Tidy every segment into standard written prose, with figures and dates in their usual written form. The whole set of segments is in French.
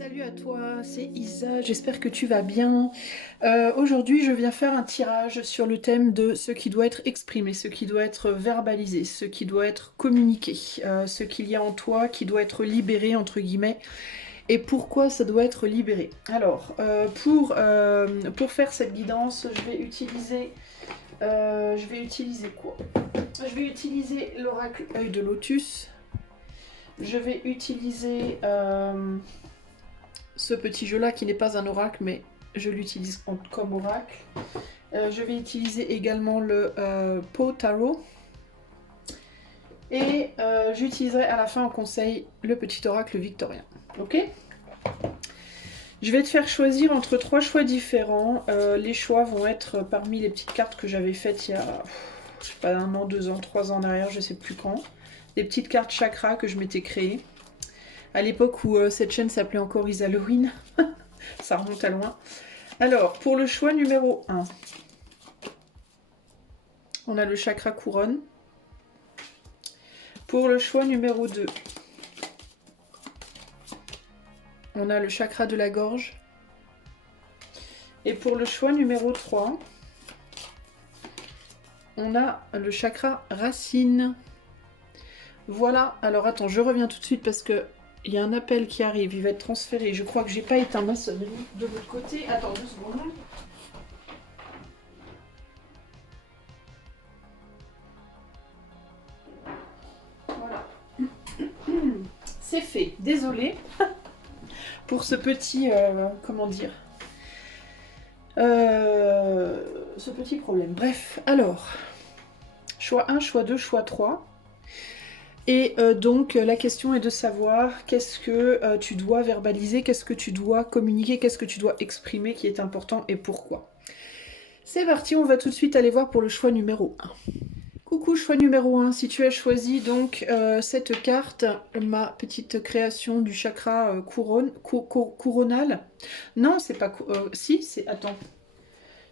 Salut à toi, c'est Isa, j'espère que tu vas bien. Aujourd'hui, je viens faire un tirage sur le thème de ce qui doit être exprimé, ce qui doit être verbalisé, ce qui doit être communiqué, ce qu'il y a en toi qui doit être libéré, entre guillemets, et pourquoi ça doit être libéré. Alors, pour faire cette guidance, je vais utiliser quoi? Je vais utiliser l'oracle œil de lotus. Je vais utiliser ce petit jeu-là qui n'est pas un oracle, mais je l'utilise comme oracle. Je vais utiliser également le Pot Tarot. Et j'utiliserai à la fin en conseil le petit oracle victorien. Ok? Je vais te faire choisir entre 3 choix différents. Les choix vont être parmi les petites cartes que j'avais faites il y a, je sais pas, 1 an, 2 ans, 3 ans en arrière, je sais plus quand. Des petites cartes chakra que je m'étais créées. À l'époque où cette chaîne s'appelait encore Isalloween. Ça remonte à loin. Alors, pour le choix numéro 1, on a le chakra couronne. Pour le choix numéro 2, on a le chakra de la gorge. Et pour le choix numéro 3, on a le chakra racine. Voilà, alors attends, je reviens tout de suite parce que il y a un appel qui arrive, il va être transféré. Je crois que j'ai pas éteint ma sonnerie de l'autre côté. Attends 2 secondes. Voilà. C'est fait, désolée pour ce petit, comment dire, ce petit problème. Bref, alors, choix 1, choix 2, choix 3. Et donc la question est de savoir qu'est-ce que tu dois verbaliser, qu'est-ce que tu dois communiquer, qu'est-ce que tu dois exprimer qui est important et pourquoi. C'est parti, on va tout de suite aller voir pour le choix numéro 1. Coucou choix numéro 1, si tu as choisi donc cette carte, ma petite création du chakra couronal. Non, c'est pas... si, c'est... Attends.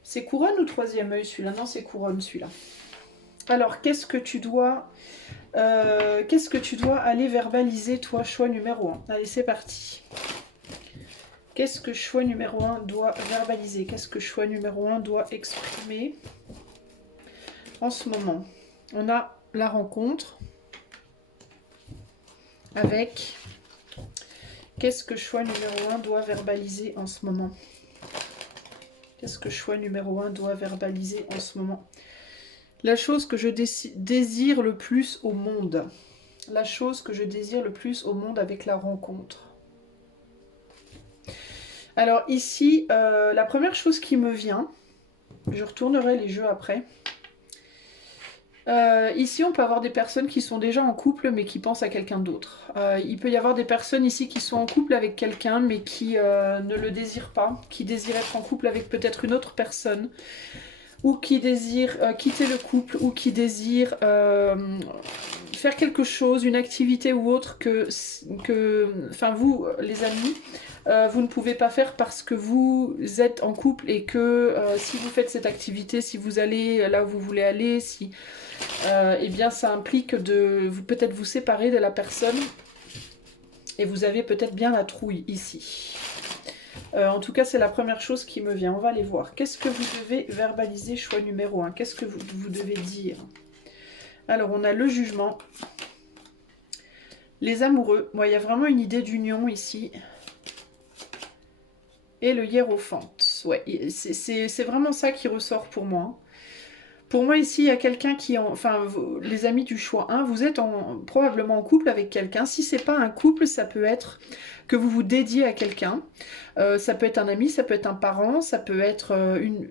C'est couronne ou troisième œil celui-là? Non, c'est couronne celui-là. Alors, qu'est-ce que tu dois aller verbaliser, toi, choix numéro 1? Allez, c'est parti. Qu'est-ce que choix numéro 1 doit verbaliser? Qu'est-ce que choix numéro 1 doit exprimer en ce moment? On a la rencontre avec... Qu'est-ce que choix numéro 1 doit verbaliser en ce moment? Qu'est-ce que choix numéro 1 doit verbaliser en ce moment? La chose que je désire le plus au monde. La chose que je désire le plus au monde avec la rencontre. Alors ici, la première chose qui me vient, je retournerai les jeux après. Ici, on peut avoir des personnes qui sont déjà en couple mais qui pensent à quelqu'un d'autre. Il peut y avoir des personnes ici qui sont en couple avec quelqu'un mais qui ne le désirent pas, qui désirent être en couple avec peut-être une autre personne, ou qui désirent quitter le couple, ou qui désirent faire quelque chose, une activité ou autre enfin vous, les amis, vous ne pouvez pas faire parce que vous êtes en couple et que si vous faites cette activité, si vous allez là où vous voulez aller, si eh bien ça implique de peut-être vous séparer de la personne et vous avez peut-être bien la trouille ici. En tout cas, c'est la première chose qui me vient. On va aller voir. Qu'est-ce que vous devez verbaliser, choix numéro 1? Qu'est-ce que vous devez dire? Alors, on a le jugement. Les amoureux. Moi, il y a vraiment une idée d'union ici. Et le hiérophante. Ouais, c'est vraiment ça qui ressort pour moi. Pour moi, ici, il y a quelqu'un qui... Enfin, les amis du choix 1, vous êtes probablement en couple avec quelqu'un. Si c'est pas un couple, ça peut être que vous vous dédiez à quelqu'un. Ça peut être un ami, ça peut être un parent, ça peut être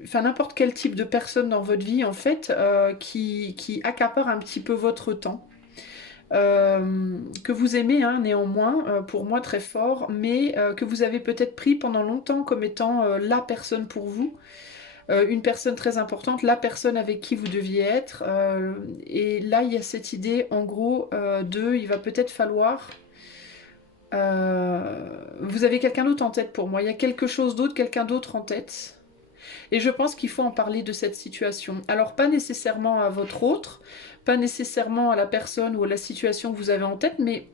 enfin, n'importe quel type de personne dans votre vie, en fait, qui accapare un petit peu votre temps. Que vous aimez, hein, néanmoins, pour moi très fort, mais que vous avez peut-être pris pendant longtemps comme étant la personne pour vous. Une personne très importante, la personne avec qui vous deviez être. Et là, il y a cette idée, en gros, il va peut-être falloir... vous avez quelqu'un d'autre en tête pour moi. Il y a quelque chose d'autre, quelqu'un d'autre en tête. Et je pense qu'il faut en parler de cette situation. Alors, pas nécessairement à votre autre, pas nécessairement à la personne ou à la situation que vous avez en tête, mais...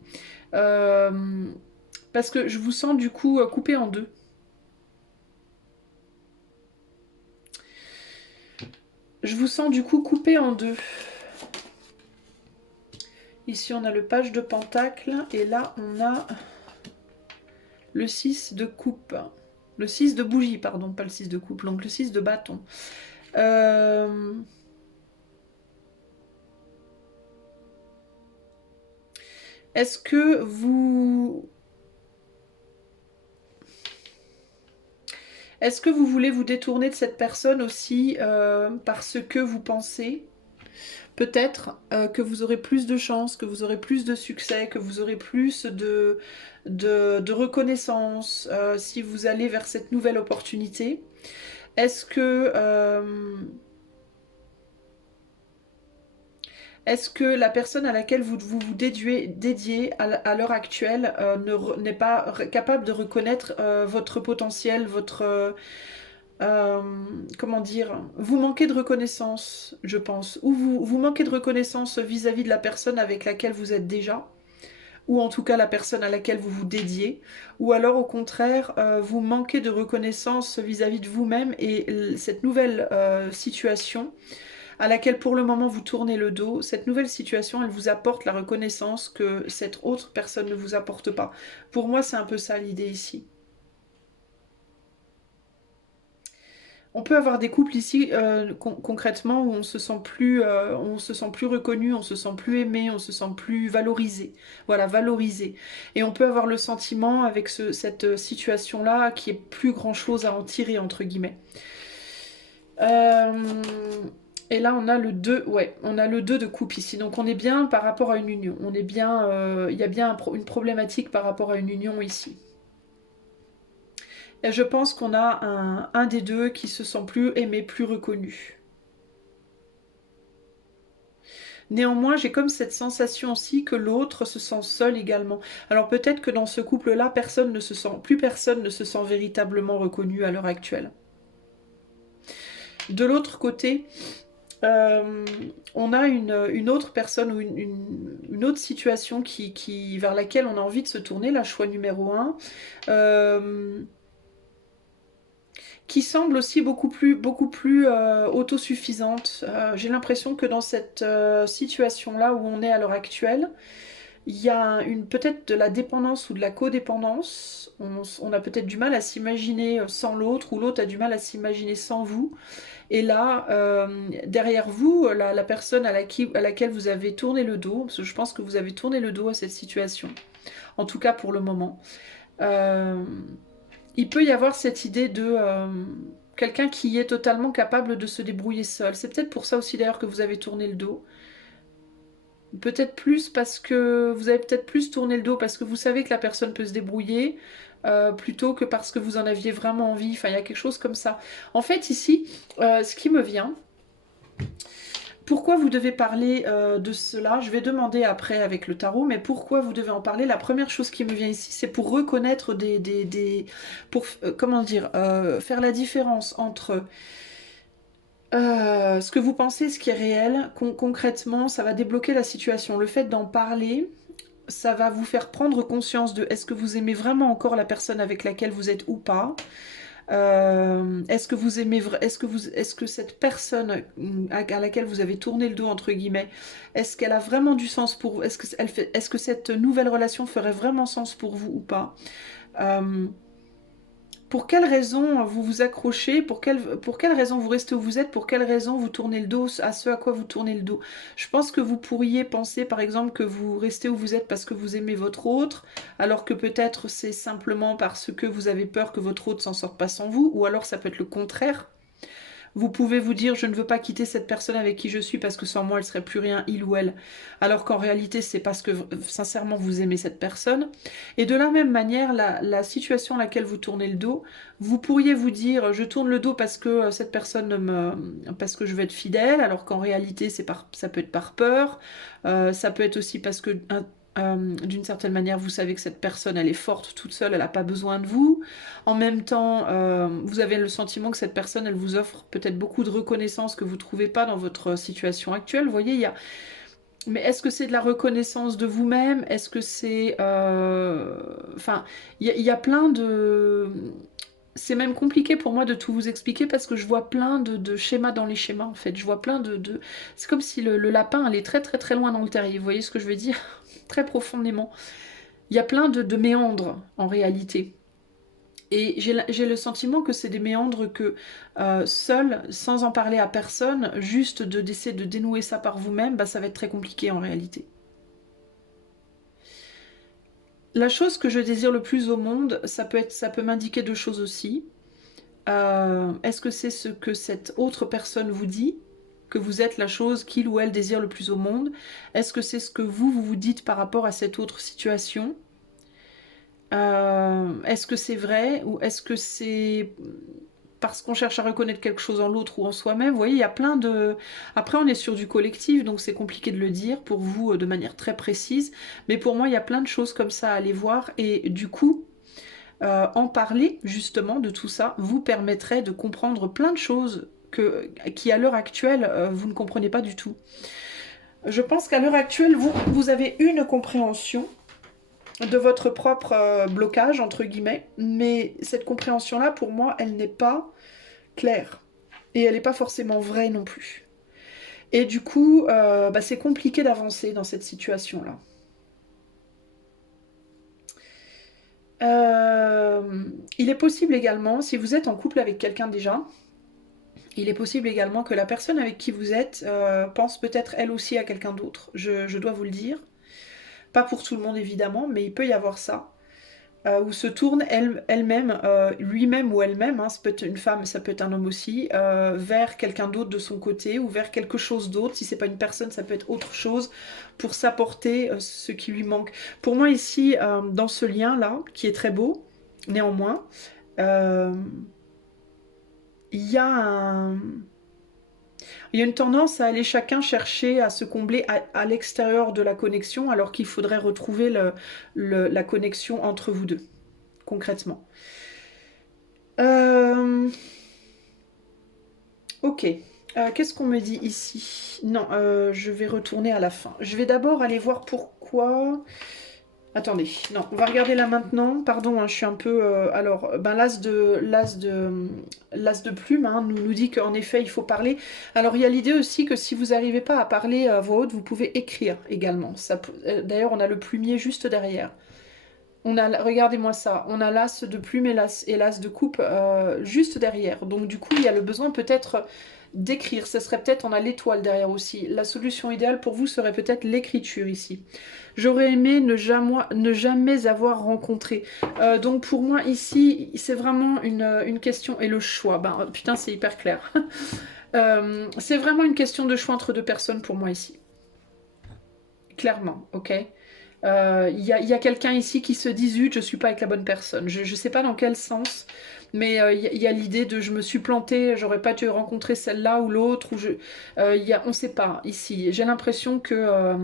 Parce que je vous sens du coup coupé en deux. Je vous sens du coup coupé en deux. Ici, on a le page de pentacle. Et là, on a le 6 de coupe. Le 6 de bougie, pardon, pas le 6 de coupe. Donc le 6 de bâton. Euh... Est-ce que vous... Est-ce que vous voulez vous détourner de cette personne aussi parce que vous pensez peut-être que vous aurez plus de chance, que vous aurez plus de succès, que vous aurez plus de reconnaissance si vous allez vers cette nouvelle opportunité? Est-ce que, est-ce que la personne à laquelle vous dédiez à l'heure actuelle n'est pas capable de reconnaître votre potentiel, votre... comment dire, vous manquez de reconnaissance, je pense, ou vous manquez de reconnaissance vis-à-vis de la personne avec laquelle vous êtes déjà, ou en tout cas la personne à laquelle vous vous dédiez, ou alors au contraire, vous manquez de reconnaissance vis-à-vis de vous-même et cette nouvelle situation à laquelle pour le moment vous tournez le dos, cette nouvelle situation, elle vous apporte la reconnaissance que cette autre personne ne vous apporte pas. Pour moi, c'est un peu ça l'idée ici. On peut avoir des couples ici concrètement où on se sent plus reconnu, on se sent plus aimé, on se sent plus valorisé. Voilà, valorisé. Et on peut avoir le sentiment avec cette situation-là qui est plus grand-chose à en tirer entre guillemets. Euh, Et là, on a le 2, ouais, on a le 2 de coupe ici. Donc on est bien par rapport à une union. On est bien, il y a bien une problématique par rapport à une union ici. Et je pense qu'on a un des deux qui se sent plus aimé, plus reconnu. Néanmoins, j'ai comme cette sensation aussi que l'autre se sent seul également. Alors peut-être que dans ce couple-là, plus personne ne se sent véritablement reconnu à l'heure actuelle. De l'autre côté, euh, on a une autre personne ou une autre situation vers laquelle on a envie de se tourner, la choix numéro un. Qui semble aussi beaucoup plus autosuffisante. J'ai l'impression que dans cette situation-là où on est à l'heure actuelle, il y a peut-être de la dépendance ou de la codépendance. On a peut-être du mal à s'imaginer sans l'autre ou l'autre a du mal à s'imaginer sans vous. Et là, derrière vous, la personne à laquelle vous avez tourné le dos, parce que je pense que vous avez tourné le dos à cette situation, en tout cas pour le moment, euh, il peut y avoir cette idée de quelqu'un qui est totalement capable de se débrouiller seul. C'est peut-être pour ça aussi d'ailleurs que vous avez tourné le dos. Peut-être plus parce que vous avez peut-être plus tourné le dos parce que vous savez que la personne peut se débrouiller plutôt que parce que vous en aviez vraiment envie. Enfin, il y a quelque chose comme ça. En fait, ici, ce qui me vient, pourquoi vous devez parler de cela? Je vais demander après avec le tarot, mais pourquoi vous devez en parler? La première chose qui me vient ici, c'est pour reconnaître pour, comment dire, faire la différence entre ce que vous pensez, ce qui est réel. Concrètement, ça va débloquer la situation. Le fait d'en parler, ça va vous faire prendre conscience de est-ce que vous aimez vraiment encore la personne avec laquelle vous êtes ou pas. Est-ce que vous aimez, est-ce que cette personne à laquelle vous avez tourné le dos entre guillemets, est-ce qu'elle a vraiment du sens pour vous? Est-ce que cette nouvelle relation ferait vraiment sens pour vous ou pas? Euh, pour quelle raison vous vous accrochez? Pour quelle raison vous restez où vous êtes? Pour quelle raison vous tournez le dos à ce à quoi vous tournez le dos? Je pense que vous pourriez penser par exemple que vous restez où vous êtes parce que vous aimez votre autre, alors que peut-être c'est simplement parce que vous avez peur que votre autre s'en sorte pas sans vous, ou alors ça peut être le contraire. Vous pouvez vous dire je ne veux pas quitter cette personne avec qui je suis parce que sans moi elle serait plus rien, il ou elle. Alors qu'en réalité c'est parce que sincèrement vous aimez cette personne. Et de la même manière, la situation à laquelle vous tournez le dos, vous pourriez vous dire je tourne le dos parce que cette personne parce que je veux être fidèle, alors qu'en réalité ça peut être par peur, ça peut être aussi parce que d'une certaine manière, vous savez que cette personne, elle est forte toute seule, elle n'a pas besoin de vous. En même temps, vous avez le sentiment que cette personne, elle vous offre peut-être beaucoup de reconnaissance que vous ne trouvez pas dans votre situation actuelle. Vous voyez, Mais est-ce que c'est de la reconnaissance de vous-même? Est-ce que c'est... Enfin, il y a plein de... C'est même compliqué pour moi de tout vous expliquer parce que je vois plein de schémas dans les schémas en fait. Je vois plein de... C'est comme si le lapin allait très très très loin dans le terrier. Vous voyez ce que je veux dire? Très profondément. Il y a plein de méandres en réalité. Et j'ai le sentiment que c'est des méandres que seul, sans en parler à personne, juste d'essayer de dénouer ça par vous-même, bah, ça va être très compliqué en réalité. La chose que je désire le plus au monde, ça peut m'indiquer deux choses aussi. Est-ce que c'est ce que cette autre personne vous dit? Que vous êtes la chose qu'il ou elle désire le plus au monde? Est-ce que c'est ce que vous dites par rapport à cette autre situation? Est-ce que c'est vrai? Ou est-ce que c'est parce qu'on cherche à reconnaître quelque chose en l'autre ou en soi-même? Vous voyez, il y a plein de... Après, on est sur du collectif, donc c'est compliqué de le dire pour vous de manière très précise. Mais pour moi, il y a plein de choses comme ça à aller voir. Et du coup, en parler justement de tout ça vous permettrait de comprendre plein de choses qui à l'heure actuelle vous ne comprenez pas du tout. Je pense qu'à l'heure actuelle vous avez une compréhension de votre propre blocage entre guillemets, mais cette compréhension là pour moi elle n'est pas claire et elle n'est pas forcément vraie non plus. Et du coup bah, c'est compliqué d'avancer dans cette situation là. Il est possible également, si vous êtes en couple avec quelqu'un déjà, il est possible également que la personne avec qui vous êtes pense peut-être elle aussi à quelqu'un d'autre. Je dois vous le dire. Pas pour tout le monde évidemment, mais il peut y avoir ça. Ou se tourne elle-même, lui-même ou elle-même, hein, ça peut être une femme, ça peut être un homme aussi, vers quelqu'un d'autre de son côté ou vers quelque chose d'autre. Si c'est pas une personne, ça peut être autre chose pour s'apporter ce qui lui manque. Pour moi ici, dans ce lien-là, qui est très beau, néanmoins, euh, il y a un... Il y a une tendance à aller chacun chercher à se combler à l'extérieur de la connexion, alors qu'il faudrait retrouver la connexion entre vous deux, concrètement. Euh, ok. Qu'est-ce qu'on me dit ici? Non, je vais retourner à la fin. Je vais d'abord aller voir pourquoi... Attendez, non, on va regarder là maintenant. Pardon, hein, je suis un peu... alors, ben, l'as de plume hein, nous dit qu'en effet, il faut parler. Alors, il y a l'idée aussi que si vous n'arrivez pas à parler à voix haute, vous pouvez écrire également. D'ailleurs, on a le plumier juste derrière. Regardez-moi ça, on a l'as de plume et l'as de coupe juste derrière. Donc du coup, il y a le besoin peut-être d'écrire. Ce serait peut-être, on a l'étoile derrière aussi. La solution idéale pour vous serait peut-être l'écriture ici. J'aurais aimé ne jamais avoir rencontré. Donc pour moi ici, c'est vraiment une question et le choix. Ben putain, c'est hyper clair. C'est vraiment une question de choix entre deux personnes pour moi ici. Clairement, ok. Il y a quelqu'un ici qui se dit zut, je suis pas avec la bonne personne. Je ne sais pas dans quel sens, mais il y a l'idée de je me suis plantée, j'aurais pas dû rencontrer celle-là ou l'autre, on ne sait pas ici. J'ai l'impression que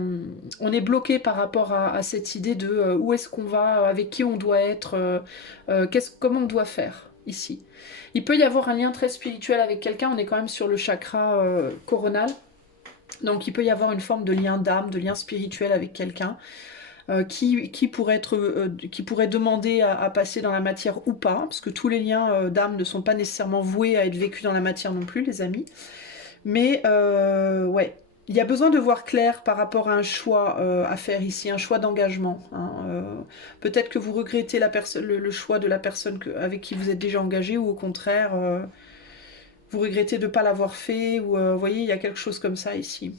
on est bloqué par rapport à cette idée de où est-ce qu'on va, avec qui on doit être, comment on doit faire ici. Il peut y avoir un lien très spirituel avec quelqu'un, on est quand même sur le chakra coronal. Donc il peut y avoir une forme de lien d'âme, de lien spirituel avec quelqu'un qui pourrait demander à passer dans la matière ou pas, parce que tous les liens d'âme ne sont pas nécessairement voués à être vécus dans la matière non plus, les amis. Mais ouais, il y a besoin de voir clair par rapport à un choix à faire ici, un choix d'engagement. Hein, peut-être que vous regrettez le choix de la personne avec qui vous êtes déjà engagé, ou au contraire, vous regrettez de ne pas l'avoir fait, ou vous voyez, il y a quelque chose comme ça ici.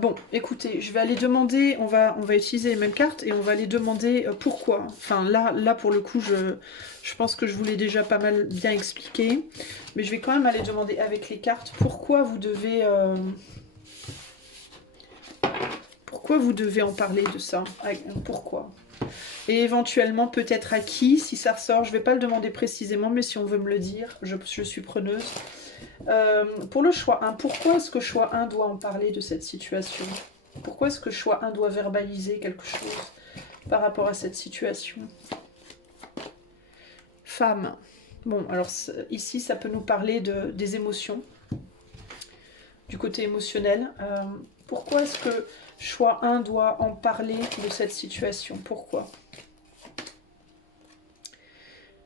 Bon, écoutez, je vais aller demander, on va utiliser les mêmes cartes et on va aller demander pourquoi. Enfin, là pour le coup, je pense que je vous l'ai déjà pas mal bien expliqué. Mais je vais quand même aller demander avec les cartes pourquoi pourquoi vous devez en parler de ça. Pourquoi. Et éventuellement, peut-être à qui, si ça ressort. Je vais pas le demander précisément, mais si on veut me le dire, je suis preneuse. Pour le choix 1, pourquoi est-ce que choix 1 doit en parler de cette situation? Pourquoi est-ce que choix 1 doit verbaliser quelque chose par rapport à cette situation? Femme. Bon, alors ici, ça peut nous parler des émotions, du côté émotionnel. Pourquoi est-ce que choix 1 doit en parler de cette situation? Pourquoi?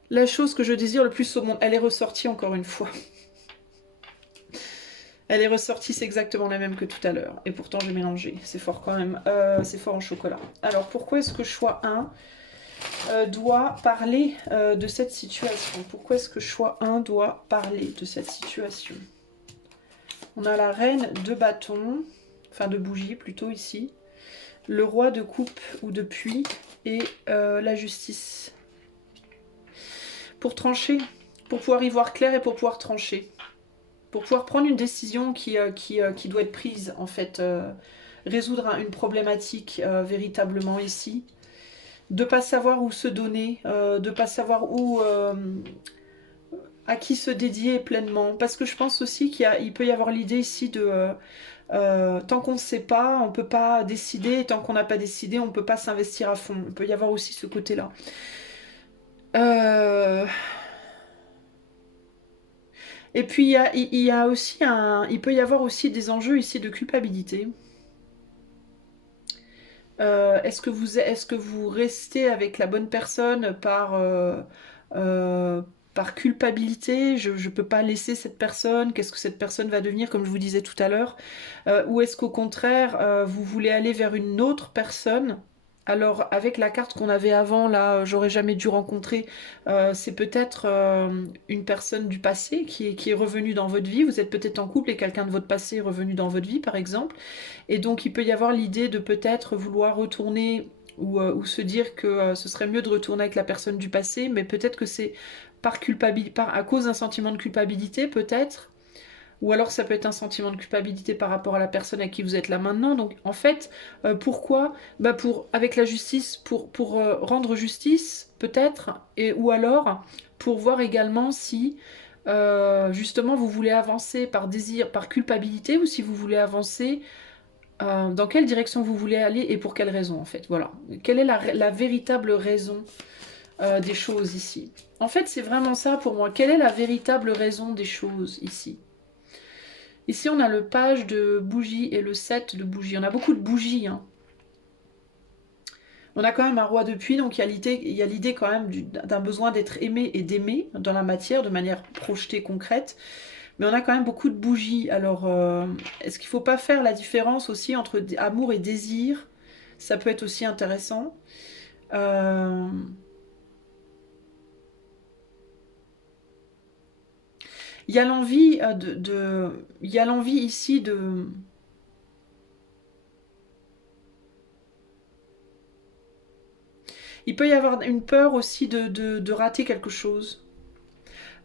La chose que je désire le plus au monde, elle est ressortie encore une fois. Elle est ressortie, c'est exactement la même que tout à l'heure. Et pourtant, j'ai mélangé. C'est fort quand même. C'est fort en chocolat. Alors, pourquoi est-ce que choix 1 doit parler de cette situation? Pourquoi est-ce que choix 1 doit parler de cette situation? On a la reine de bâton, enfin de bougie plutôt ici. Le roi de coupe ou de puits et la justice. Pour trancher, pour pouvoir y voir clair et pour pouvoir trancher. Pour pouvoir prendre une décision qui doit être prise, en fait. Résoudre une problématique véritablement ici. De ne pas savoir où se donner, de ne pas savoir où... à qui se dédier pleinement. Parce que je pense aussi qu'il peut y avoir l'idée ici de... tant qu'on ne sait pas, on ne peut pas décider. Et tant qu'on n'a pas décidé, on ne peut pas s'investir à fond. Il peut y avoir aussi ce côté-là. Et puis il y a aussi il peut y avoir aussi des enjeux ici de culpabilité. Est-ce que vous restez avec la bonne personne par culpabilité? Je ne peux pas laisser cette personne. Qu'est-ce que cette personne va devenir, comme je vous disais tout à l'heure? Ou est-ce qu'au contraire, vous voulez aller vers une autre personne? Alors, avec la carte qu'on avait avant, là, j'aurais jamais dû rencontrer, c'est peut-être une personne du passé qui est revenue dans votre vie. Vous êtes peut-être en couple et quelqu'un de votre passé est revenu dans votre vie, par exemple. Et donc, il peut y avoir l'idée de peut-être vouloir retourner ou se dire que ce serait mieux de retourner avec la personne du passé, mais peut-être que c'est par culpabilité, à cause d'un sentiment de culpabilité, peut-être. Ou alors ça peut être un sentiment de culpabilité par rapport à la personne à qui vous êtes là maintenant. Donc en fait, pourquoi? Bah avec la justice, pour rendre justice, peut-être, ou alors pour voir également si justement vous voulez avancer par désir, par culpabilité, ou si vous voulez avancer dans quelle direction vous voulez aller et pour quelle raison en fait. Voilà. Quelle est la véritable raison des choses ici? En fait, c'est vraiment ça pour moi. Quelle est la véritable raison des choses ici? Ici, on a le page de bougies et le 7 de bougies. On a beaucoup de bougies. Hein. On a quand même un roi de puits, donc il y a l'idée quand même d'un besoin d'être aimé et d'aimer dans la matière, de manière projetée, concrète. Mais on a quand même beaucoup de bougies. Alors, est-ce qu'il ne faut pas faire la différence aussi entre amour et désir? Ça peut être aussi intéressant. Il y a l'envie il y a l'envie ici de... Il peut y avoir une peur aussi de rater quelque chose.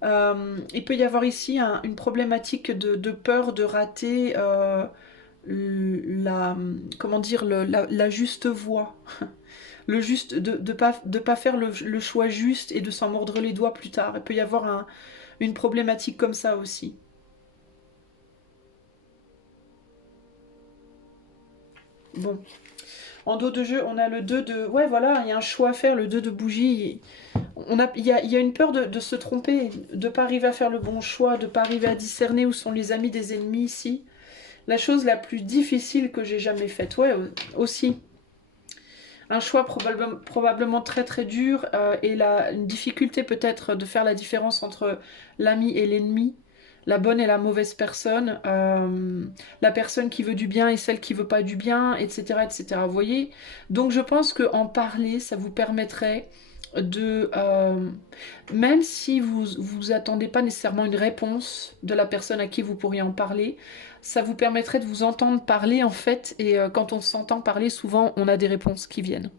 Il peut y avoir ici une problématique de peur de rater comment dire, la juste voie. Le juste, de pas faire le choix juste et de s'en mordre les doigts plus tard. Il peut y avoir une problématique comme ça aussi. Bon. En dos de jeu, on a le 2 de... Ouais, voilà, il y a un choix à faire, le 2 de bougie. Il y a une peur de se tromper, de ne pas arriver à faire le bon choix, de ne pas arriver à discerner où sont les amis des ennemis ici. La chose la plus difficile que j'ai jamais faite, ouais, aussi. Un choix probablement très très dur et une difficulté peut-être de faire la différence entre l'ami et l'ennemi, la bonne et la mauvaise personne, la personne qui veut du bien et celle qui veut pas du bien, etc. etc. Vous voyez? Donc je pense qu'en parler, ça vous permettrait de... même si vous attendez pas nécessairement une réponse de la personne à qui vous pourriez en parler, ça vous permettrait de vous entendre parler en fait, et quand on s'entend parler, souvent on a des réponses qui viennent.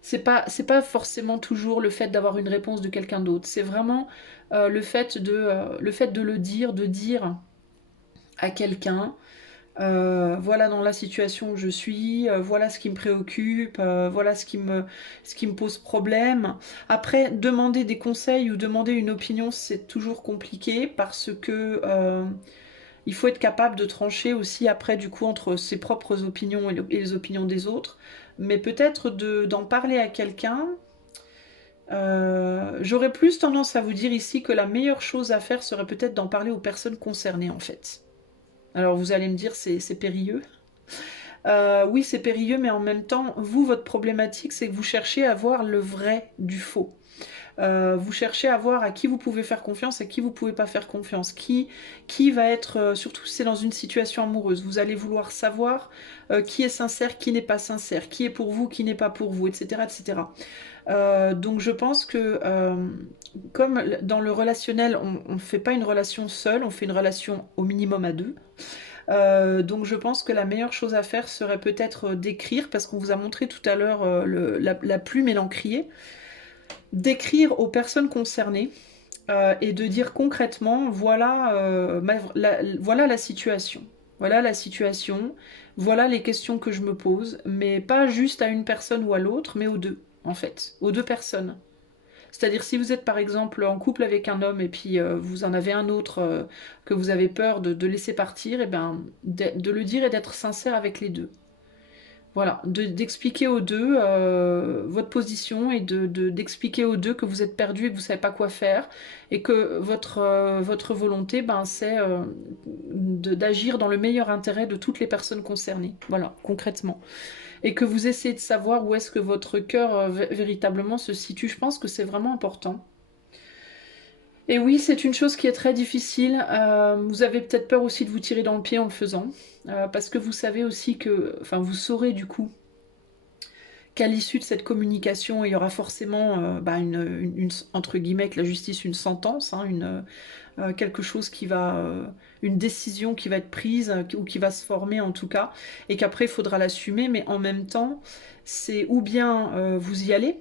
C'est pas forcément toujours le fait d'avoir une réponse de quelqu'un d'autre, c'est vraiment le fait de dire à quelqu'un, voilà dans la situation où je suis, voilà ce qui me préoccupe, voilà ce qui me pose problème. Après, demander des conseils ou demander une opinion, c'est toujours compliqué parce que il faut être capable de trancher aussi après du coup entre ses propres opinions et les opinions des autres. Mais peut-être d'en parler à quelqu'un. J'aurais plus tendance à vous dire ici que la meilleure chose à faire serait peut-être d'en parler aux personnes concernées en fait. Alors vous allez me dire, c'est périlleux. Oui, c'est périlleux, mais en même temps, vous, votre problématique, c'est que vous cherchez à voir le vrai du faux. Vous cherchez à voir à qui vous pouvez faire confiance, à qui vous pouvez pas faire confiance, qui va être, surtout si c'est dans une situation amoureuse, vous allez vouloir savoir qui est sincère, qui n'est pas sincère, qui est pour vous, qui n'est pas pour vous, etc. etc. Donc je pense que comme dans le relationnel, on ne fait pas une relation seule, on fait une relation au minimum à deux. Donc je pense que la meilleure chose à faire serait peut-être d'écrire, parce qu'on vous a montré tout à l'heure la plume et l'encrier, d'écrire aux personnes concernées et de dire concrètement, voilà, voilà la situation. Voilà la situation, voilà les questions que je me pose, mais pas juste à une personne ou à l'autre, mais aux deux, en fait, aux deux personnes. C'est-à-dire si vous êtes par exemple en couple avec un homme et puis vous en avez un autre que vous avez peur de laisser partir, et ben de le dire et d'être sincère avec les deux. Voilà, d'expliquer aux deux votre position et d'expliquer aux deux que vous êtes perdu et que vous ne savez pas quoi faire et que votre volonté, ben, c'est d'agir dans le meilleur intérêt de toutes les personnes concernées. Voilà, concrètement. Et que vous essayez de savoir où est-ce que votre cœur véritablement se situe. Je pense que c'est vraiment important. Et oui, c'est une chose qui est très difficile. Vous avez peut-être peur aussi de vous tirer dans le pied en le faisant. Parce que vous savez aussi que, enfin, vous saurez du coup qu'à l'issue de cette communication, il y aura forcément bah, entre guillemets, avec la justice, une sentence, hein, quelque chose qui va, une décision qui va être prise ou qui va se former en tout cas, et qu'après il faudra l'assumer, mais en même temps, c'est ou bien vous y allez,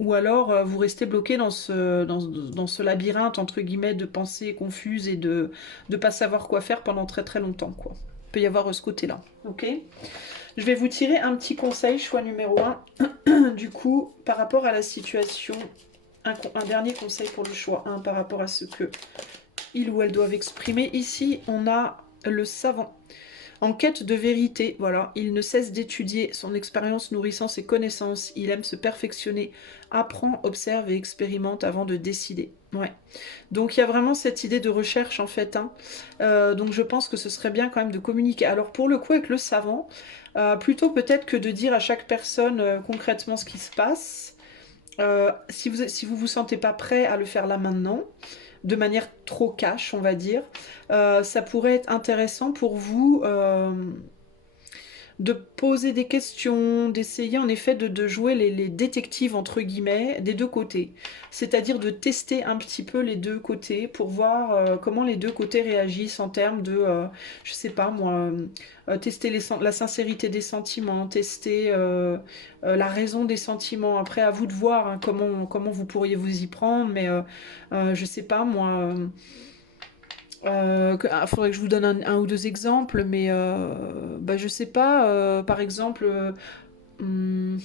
ou alors vous restez bloqué dans ce labyrinthe entre guillemets de pensées confuses et de ne pas savoir quoi faire pendant très très longtemps, quoi. Il peut y avoir ce côté-là. Ok. Je vais vous tirer un petit conseil, choix numéro un. Du coup, par rapport à la situation, un dernier conseil pour le choix 1 par rapport à ce que ils ou elles doivent exprimer. Ici, on a le savant. En quête de vérité, voilà, il ne cesse d'étudier son expérience nourrissant ses connaissances, il aime se perfectionner, apprend, observe et expérimente avant de décider. Ouais. Donc il y a vraiment cette idée de recherche en fait, hein. Donc je pense que ce serait bien quand même de communiquer. Alors pour le coup avec le savant, plutôt peut-être que de dire à chaque personne concrètement ce qui se passe, si vous vous sentez pas prêt à le faire là maintenant, de manière trop cash, on va dire, ça pourrait être intéressant pour vous de poser des questions, d'essayer en effet de jouer les détectives entre guillemets des deux côtés. C'est-à-dire de tester un petit peu les deux côtés pour voir comment les deux côtés réagissent en termes de, je sais pas moi, tester la sincérité des sentiments, tester la raison des sentiments. Après, à vous de voir hein, comment vous pourriez vous y prendre, mais je sais pas moi. Faudrait que je vous donne un ou deux exemples, mais bah, je sais pas, par exemple, hum,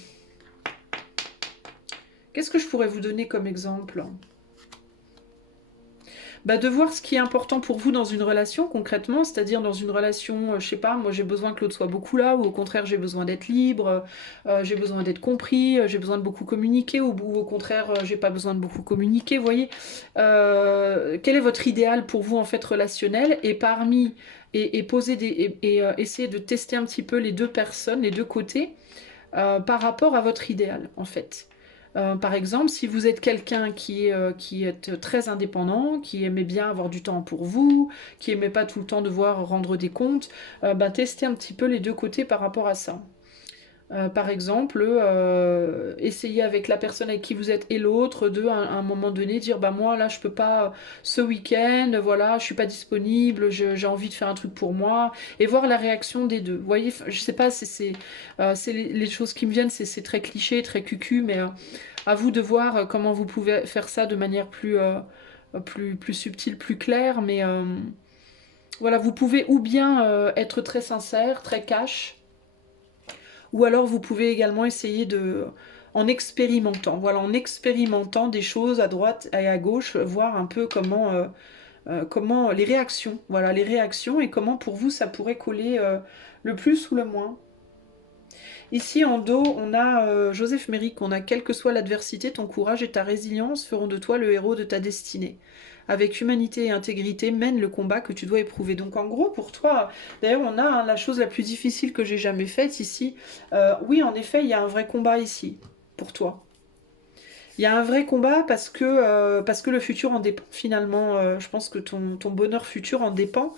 qu'est-ce que je pourrais vous donner comme exemple? Bah, de voir ce qui est important pour vous dans une relation concrètement, c'est-à-dire dans une relation, je sais pas, moi j'ai besoin que l'autre soit beaucoup là, ou au contraire j'ai besoin d'être libre, j'ai besoin d'être compris, j'ai besoin de beaucoup communiquer, ou au contraire j'ai pas besoin de beaucoup communiquer, vous voyez. Quel est votre idéal pour vous en fait relationnel, et parmi, et poser essayer de tester un petit peu les deux personnes, les deux côtés, par rapport à votre idéal en fait. Par exemple, si vous êtes quelqu'un qui est très indépendant, qui aimait bien avoir du temps pour vous, qui aimait pas tout le temps devoir rendre des comptes, bah, testez un petit peu les deux côtés par rapport à ça. Par exemple, essayez avec la personne avec qui vous êtes et l'autre de, à un moment donné, dire bah moi là je peux pas ce week-end, voilà, je suis pas disponible, j'ai envie de faire un truc pour moi, et voir la réaction des deux. Vous voyez, je sais pas, c'est les choses qui me viennent, c'est très cliché, très cucu, mais à vous de voir comment vous pouvez faire ça de manière plus subtile, plus claire, mais voilà, vous pouvez ou bien être très sincère, très cash, ou alors vous pouvez également essayer de, en expérimentant, voilà, en expérimentant des choses à droite et à gauche, voir un peu comment les réactions, voilà, les réactions et comment pour vous ça pourrait coller le plus ou le moins. Ici en dos, on a Joseph Méric, on a quelle que soit l'adversité, ton courage et ta résilience feront de toi le héros de ta destinée. avec humanité et intégrité, mène le combat que tu dois éprouver. Donc en gros, pour toi, d'ailleurs, on a hein, la chose la plus difficile que j'ai jamais faite ici. Oui, en effet, il y a un vrai combat ici, pour toi. Il y a un vrai combat parce que le futur en dépend finalement. Je pense que ton bonheur futur en dépend.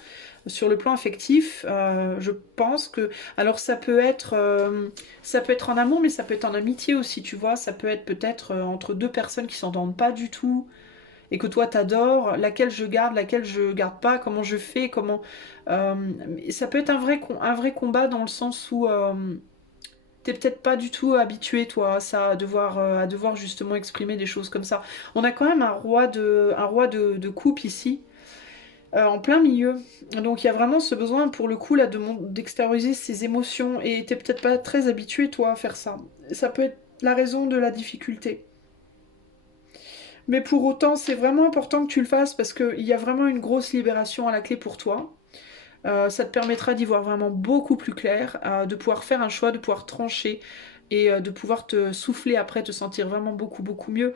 Sur le plan affectif, je pense que... Alors ça peut être en amour, mais ça peut être en amitié aussi, tu vois. Ça peut être peut-être entre deux personnes qui s'entendent pas du tout et que toi t'adores, laquelle je garde pas, comment je fais, comment... euh, Ça peut être un vrai combat dans le sens où... T'es peut-être pas du tout habitué, toi, à ça, à devoir justement exprimer des choses comme ça. On a quand même un roi de coupe ici, en plein milieu. Donc il y a vraiment ce besoin, pour le coup, là, d'extérioriser ses émotions. Et t'es peut-être pas très habitué, toi, à faire ça. Ça peut être la raison de la difficulté. Mais pour autant, c'est vraiment important que tu le fasses parce qu'il y a vraiment une grosse libération à la clé pour toi. Ça te permettra d'y voir vraiment beaucoup plus clair, de pouvoir faire un choix, de pouvoir trancher et de pouvoir te souffler après, te sentir vraiment beaucoup beaucoup mieux.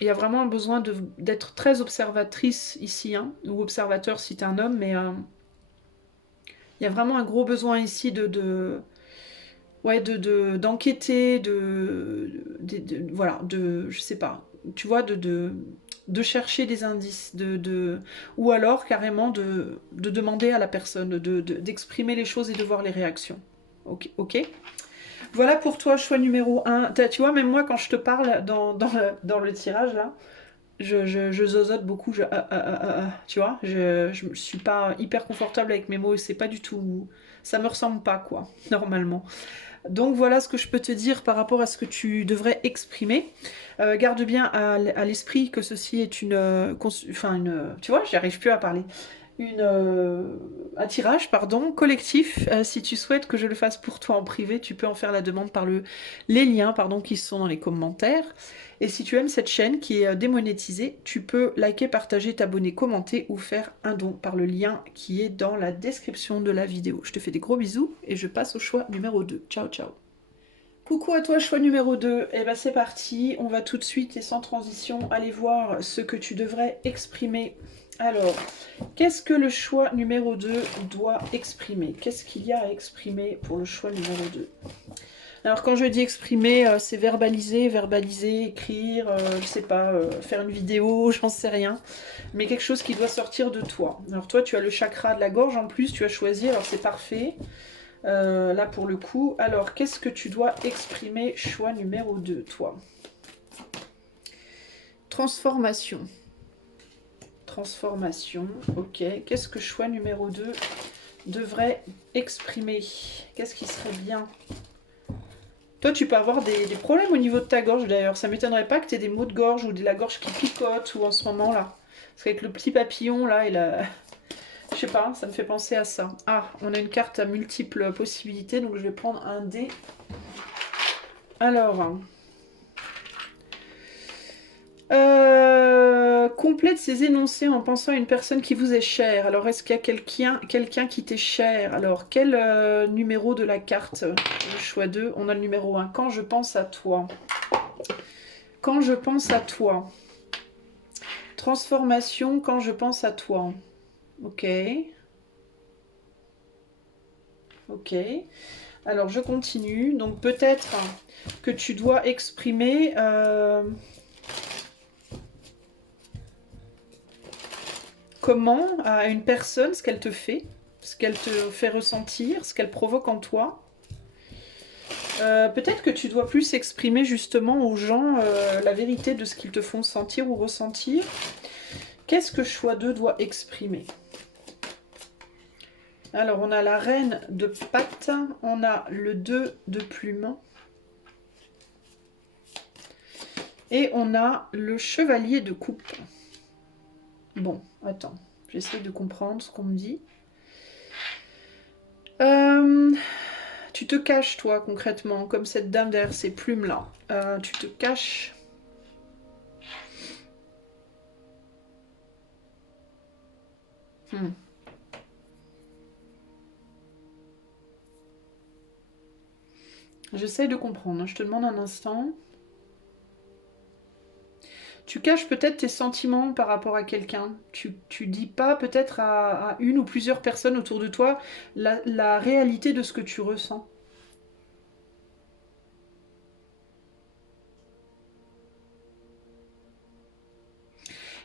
Il y a vraiment un besoin d'être très observatrice ici, hein, ou observateur si t'es un homme, mais il y a vraiment un gros besoin ici ouais, d'enquêter, voilà, je sais pas, tu vois, de chercher des indices, ou alors carrément de demander à la personne, d'exprimer les choses et de voir les réactions. Ok, ok. Voilà pour toi, choix numéro un. Tu vois, même moi, quand je te parle dans le tirage, là, je zozote beaucoup, tu vois, je suis pas hyper confortable avec mes mots, c'est pas du tout... Ça me ressemble pas, quoi, normalement. Donc voilà ce que je peux te dire par rapport à ce que tu devrais exprimer. Garde bien à l'esprit que ceci est tu vois, j'y arrive plus à parler. Un tirage, pardon, collectif. Si tu souhaites que je le fasse pour toi en privé, tu peux en faire la demande par les liens, pardon, qui sont dans les commentaires. Et si tu aimes cette chaîne qui est démonétisée, tu peux liker, partager, t'abonner, commenter ou faire un don par le lien qui est dans la description de la vidéo. Je te fais des gros bisous et je passe au choix numéro 2. Ciao, ciao. Coucou à toi, choix numéro 2. Et ben c'est parti, on va tout de suite et sans transition aller voir ce que tu devrais exprimer. Alors, qu'est-ce que le choix numéro 2 doit exprimer? Qu'est-ce qu'il y a à exprimer pour le choix numéro 2? Alors quand je dis exprimer, c'est verbaliser, écrire, je sais pas, faire une vidéo, j'en sais rien. Mais quelque chose qui doit sortir de toi. Alors toi, tu as le chakra de la gorge en plus, tu as choisi, alors c'est parfait. Là pour le coup. Alors, qu'est-ce que tu dois exprimer? Choix numéro 2, toi. Transformation. Transformation, ok. Qu'est-ce que choix numéro 2 devrait exprimer? Qu'est-ce qui serait bien? Toi, tu peux avoir des problèmes au niveau de ta gorge d'ailleurs. Ça m'étonnerait pas que tu aies des maux de gorge ou de la gorge qui picote ou en ce moment là. Parce qu'avec le petit papillon là et la... Je sais pas, ça me fait penser à ça. Ah, on a une carte à multiples possibilités, donc je vais prendre un dé. Alors, complète ces énoncés en pensant à une personne qui vous est chère. Alors, est-ce qu'il y a quelqu'un qui t'est cher? Alors, quel numéro de la carte? Le choix 2, on a le numéro 1. Quand je pense à toi. Quand je pense à toi. Transformation, quand je pense à toi. Ok. Ok. Alors, je continue. Donc, peut-être que tu dois exprimer... comment à une personne, ce qu'elle te fait, ce qu'elle te fait ressentir, ce qu'elle provoque en toi. Peut-être que tu dois plus exprimer justement aux gens la vérité de ce qu'ils te font sentir ou ressentir. Qu'est-ce que choix 2 doit exprimer? Alors, on a la reine de pattes, on a le 2 de plume, et on a le chevalier de coupe. Bon, attends, j'essaie de comprendre ce qu'on me dit. Tu te caches, toi, concrètement, comme cette dame derrière ces plumes-là. Tu te caches. J'essaie de comprendre. Je te demande un instant. Tu caches peut-être tes sentiments par rapport à quelqu'un. Tu dis pas peut-être à une ou plusieurs personnes autour de toi la réalité de ce que tu ressens.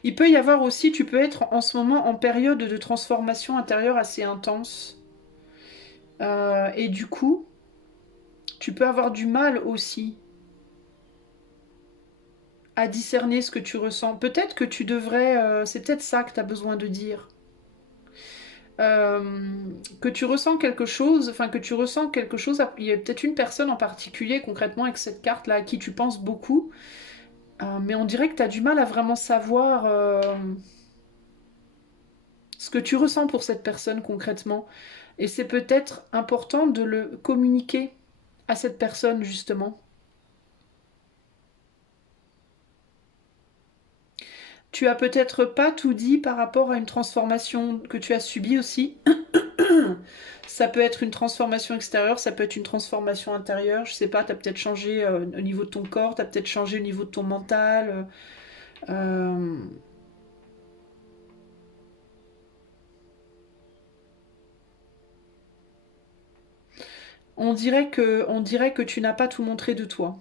Il peut y avoir aussi, tu peux être en ce moment en période de transformation intérieure assez intense. Et du coup, tu peux avoir du mal aussi à discerner ce que tu ressens. Peut-être que tu devrais, c'est peut-être ça que tu as besoin de dire. Euh, que tu ressens quelque chose, enfin que tu ressens quelque chose, il y a peut-être une personne en particulier concrètement avec cette carte-là à qui tu penses beaucoup, mais on dirait que tu as du mal à vraiment savoir ce que tu ressens pour cette personne concrètement. Et c'est peut-être important de le communiquer à cette personne justement. Tu as peut-être pas tout dit par rapport à une transformation que tu as subie aussi. Ça peut être une transformation extérieure, ça peut être une transformation intérieure. Je sais pas, tu as peut-être changé au niveau de ton corps, tu as peut-être changé au niveau de ton mental. Euh, on dirait que tu n'as pas tout montré de toi.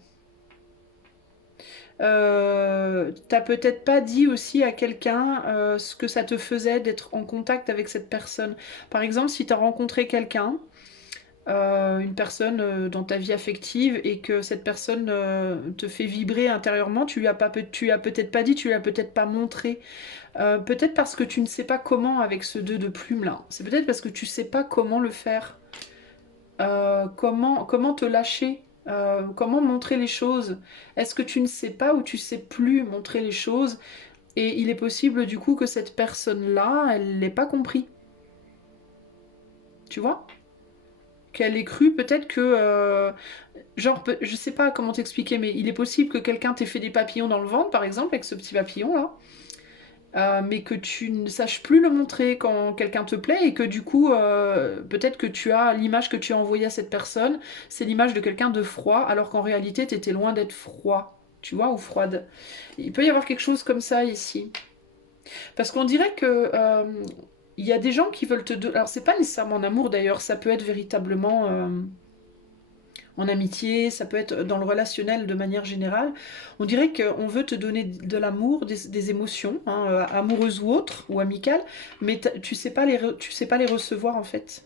T'as peut-être pas dit aussi à quelqu'un ce que ça te faisait d'être en contact avec cette personne. Par exemple, si tu as rencontré quelqu'un, une personne dans ta vie affective et que cette personne te fait vibrer intérieurement, tu lui as peut-être pas dit, tu lui as peut-être pas montré. Peut-être parce que tu ne sais pas comment avec ce 2 de plume là. C'est peut-être parce que tu sais pas comment le faire. Comment te lâcher, comment montrer les choses. Est-ce que tu ne sais pas ou tu sais plus montrer les choses et il est possible du coup que cette personne-là, elle l'ait pas compris. Tu vois? Qu'elle ait cru peut-être que... genre, je sais pas comment t'expliquer, mais il est possible que quelqu'un t'ait fait des papillons dans le ventre, par exemple, avec ce petit papillon-là. Mais que tu ne saches plus le montrer quand quelqu'un te plaît et que du coup, peut-être que tu as l'image que tu as envoyée à cette personne, c'est l'image de quelqu'un de froid, alors qu'en réalité, tu étais loin d'être froid, tu vois, ou froide. Il peut y avoir quelque chose comme ça ici. Parce qu'on dirait que il y a des gens qui veulent te... Alors, c'est pas nécessairement en amour d'ailleurs, ça peut être véritablement en amitié, ça peut être dans le relationnel de manière générale. On dirait qu'on veut te donner de l'amour, des émotions, hein, amoureuses ou autres, ou amicales, mais tu sais pas les recevoir en fait.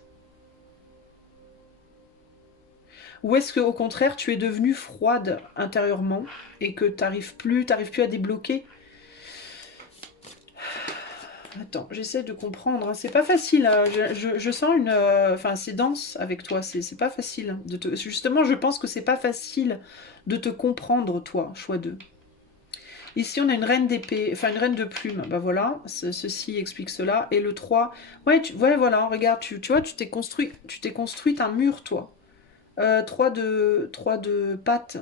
Ou est-ce qu'au contraire, tu es devenue froide intérieurement et que t'arrives plus à débloquer. Attends, j'essaie de comprendre, hein. C'est pas facile, hein. Je sens une... Enfin, c'est dense avec toi, c'est pas facile. Justement, je pense que c'est pas facile de te comprendre, toi, choix 2. Ici, on a une reine d'épée, enfin une reine de plume. Bah voilà, ceci explique cela. Et le 3, ouais, voilà, regarde, tu vois, tu t'es construit un mur, toi. 3 de pattes.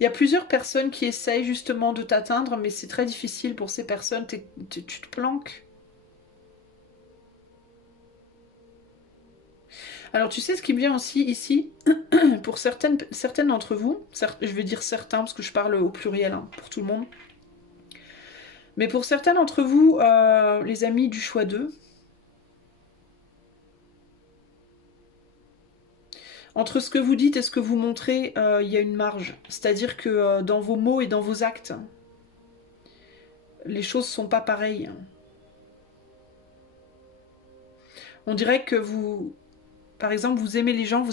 Il y a plusieurs personnes qui essayent justement de t'atteindre, mais c'est très difficile pour ces personnes. Tu te planques. Alors, tu sais ce qui me vient aussi ici, pour certaines d'entre vous, je vais dire certains parce que je parle au pluriel, hein, pour tout le monde. Mais pour certains d'entre vous, les amis du choix 2, entre ce que vous dites et ce que vous montrez, il y a une marge. C'est-à-dire que dans vos mots et dans vos actes, les choses sont pas pareilles. On dirait que vous, par exemple, vous aimez les gens,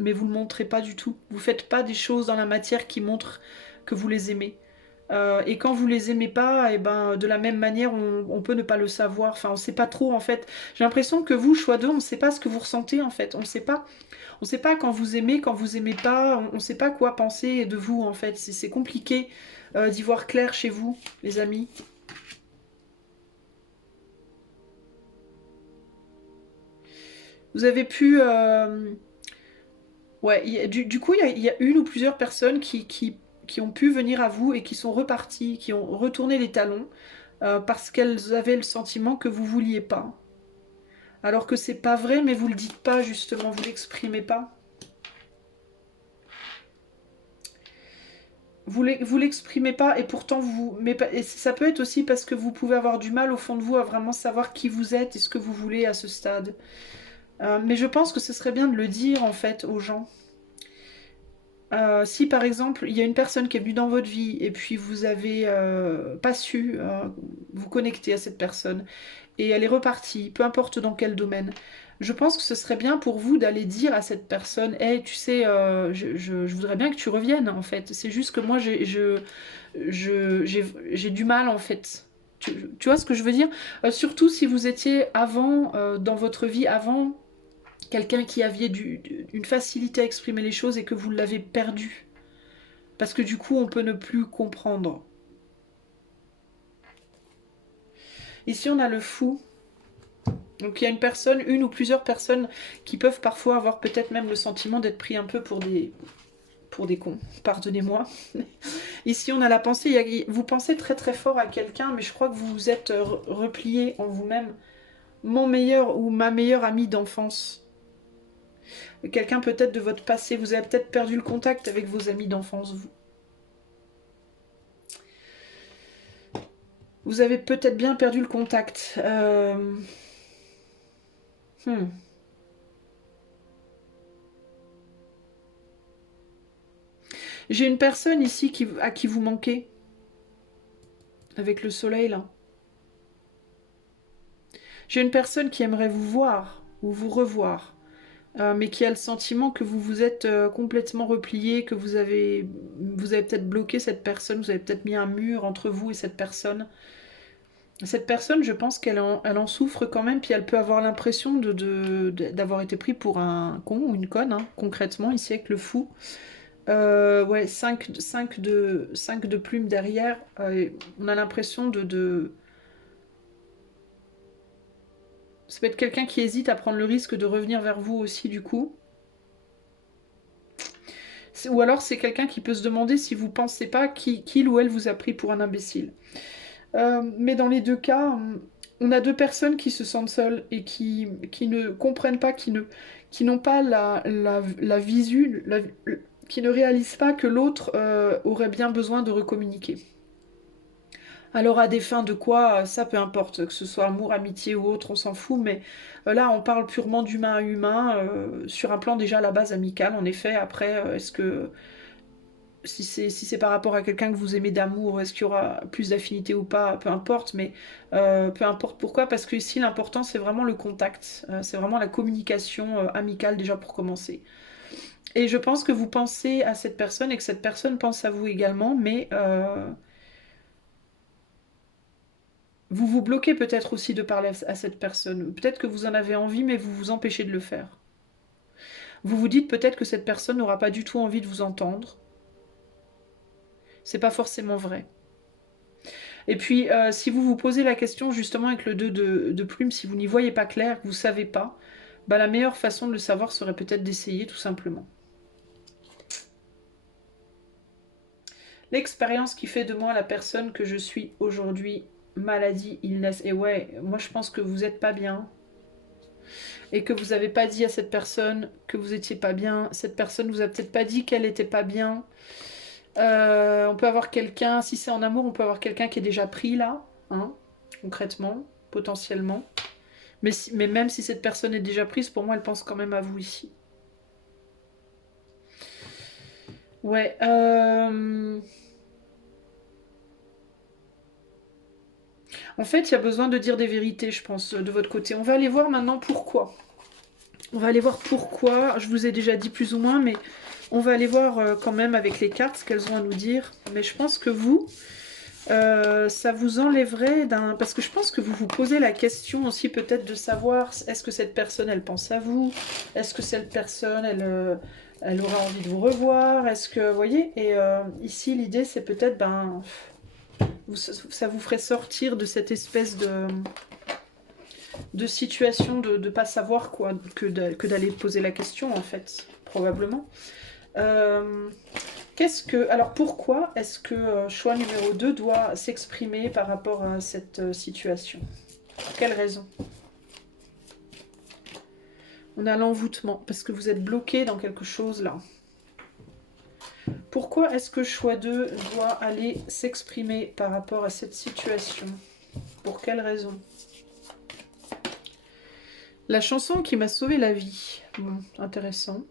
mais vous ne le montrez pas du tout. Vous faites pas des choses dans la matière qui montrent que vous les aimez. Et quand vous les aimez pas, et ben de la même manière, on peut ne pas le savoir. Enfin, on sait pas trop en fait. J'ai l'impression que vous, choix 2, on ne sait pas ce que vous ressentez en fait. On ne sait pas. On sait pas quand vous aimez pas. On ne sait pas quoi penser de vous en fait. C'est compliqué d'y voir clair chez vous, les amis. Vous avez pu. Ouais, du coup, il y a une ou plusieurs personnes qui ont pu venir à vous et qui sont reparties, qui ont retourné les talons parce qu'elles avaient le sentiment que vous vouliez pas. Alors que c'est pas vrai, mais vous le dites pas justement, vous l'exprimez pas. vous l'exprimez pas et pourtant et ça peut être aussi parce que vous pouvez avoir du mal au fond de vous à vraiment savoir qui vous êtes et ce que vous voulez à ce stade. Mais je pense que ce serait bien de le dire en fait aux gens. Si par exemple il y a une personne qui est venue dans votre vie et puis vous avez pas su vous connecter à cette personne et elle est repartie, peu importe dans quel domaine, je pense que ce serait bien pour vous d'aller dire à cette personne, hey, tu sais, je voudrais bien que tu reviennes en fait. C'est juste que moi j'ai du mal en fait. Tu vois ce que je veux dire? Surtout si vous étiez avant, dans votre vie avant, quelqu'un qui avait une facilité à exprimer les choses et que vous l'avez perdu. Parce que du coup, on peut ne plus comprendre. Ici, on a le fou. Donc il y a une personne, une ou plusieurs personnes qui peuvent parfois avoir peut-être même le sentiment d'être pris un peu pour des cons. Pardonnez-moi. Ici, on a la pensée. Vous pensez très très fort à quelqu'un, mais je crois que vous vous êtes replié en vous-même. Mon meilleur ou ma meilleure amie d'enfance. Quelqu'un peut-être de votre passé. Vous avez peut-être perdu le contact avec vos amis d'enfance. Vous avez peut-être bien perdu le contact. Hmm. J'ai une personne ici à qui vous manquez. Avec le soleil là. J'ai une personne qui aimerait vous voir ou vous revoir. Mais qui a le sentiment que vous vous êtes complètement replié, que vous avez peut-être bloqué cette personne, vous avez peut-être mis un mur entre vous et cette personne. Cette personne, je pense elle en souffre quand même, puis elle peut avoir l'impression d'avoir été pris pour un con ou une conne, hein, concrètement, ici avec le fou. Ouais, 5 de plumes derrière. On a l'impression Ça peut être quelqu'un qui hésite à prendre le risque de revenir vers vous aussi, du coup. Ou alors c'est quelqu'un qui peut se demander si vous pensez pas qu'il ou elle vous a pris pour un imbécile. Mais dans les deux cas, on a deux personnes qui se sentent seules et qui ne comprennent pas, qui n'ont pas la visu, qui ne réalisent pas que l'autre aurait bien besoin de recommuniquer. Alors à des fins de quoi, ça peu importe, que ce soit amour, amitié ou autre, on s'en fout, mais là on parle purement d'humain à humain, sur un plan déjà à la base amical, en effet, après, est-ce que si c'est par rapport à quelqu'un que vous aimez d'amour, est-ce qu'il y aura plus d'affinité ou pas, peu importe, mais peu importe pourquoi, parce que ici l'important c'est vraiment le contact, c'est vraiment la communication amicale déjà pour commencer. Et je pense que vous pensez à cette personne et que cette personne pense à vous également, mais vous vous bloquez peut-être aussi de parler à cette personne. Peut-être que vous en avez envie, mais vous vous empêchez de le faire. Vous vous dites peut-être que cette personne n'aura pas du tout envie de vous entendre. C'est pas forcément vrai. Et puis, si vous vous posez la question justement avec le 2 de plume, si vous n'y voyez pas clair, que vous ne savez pas, bah, la meilleure façon de le savoir serait peut-être d'essayer tout simplement. L'expérience qui fait de moi la personne que je suis aujourd'hui, maladie, illness, et ouais, moi je pense que vous n'êtes pas bien, et que vous n'avez pas dit à cette personne que vous étiez pas bien, cette personne vous a peut-être pas dit qu'elle était pas bien. On peut avoir quelqu'un, si c'est en amour, on peut avoir quelqu'un qui est déjà pris là, hein, concrètement, potentiellement. Mais même si cette personne est déjà prise, pour moi, elle pense quand même à vous ici. Ouais. En fait, il y a besoin de dire des vérités, je pense, de votre côté. On va aller voir maintenant pourquoi. On va aller voir pourquoi. Je vous ai déjà dit plus ou moins, mais on va aller voir quand même avec les cartes ce qu'elles ont à nous dire. Mais je pense que vous, ça vous enlèverait d'un... Parce que je pense que vous vous posez la question aussi peut-être de savoir est-ce que cette personne, elle pense à vous? Est-ce que cette personne, elle aura envie de vous revoir? Est-ce que... Vous voyez? Et ici, l'idée, c'est peut-être, ben... ça vous ferait sortir de cette espèce de situation de ne pas savoir quoi, que d'aller poser la question, en fait, probablement. Euh, Alors pourquoi est-ce que choix numéro 2 doit s'exprimer par rapport à cette situation? Pour quelle raison? On a l'envoûtement, parce que vous êtes bloqué dans quelque chose là. Pourquoi est-ce que choix 2 doit aller s'exprimer par rapport à cette situation? Pour quelle raison? La chanson qui m'a sauvé la vie. Bon, intéressant.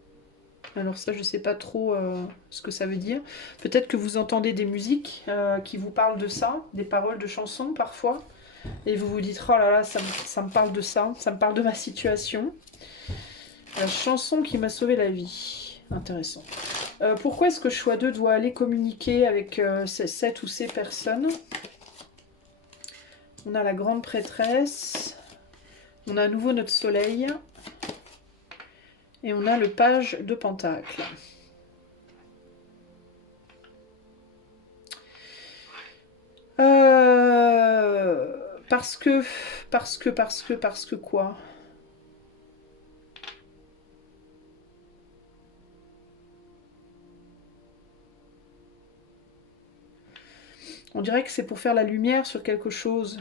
Alors ça, je sais pas trop ce que ça veut dire. Peut-être que vous entendez des musiques qui vous parlent de ça, des paroles de chansons parfois, et vous vous dites, oh là là, ça me parle de ça me parle de ma situation. La chanson qui m'a sauvé la vie. Intéressant. Pourquoi est-ce que choix 2 doit aller communiquer avec cette ou ces personnes? On a la grande prêtresse, on a à nouveau notre soleil, et on a le page de Pentacle. Parce que quoi? On dirait que c'est pour faire la lumière sur quelque chose.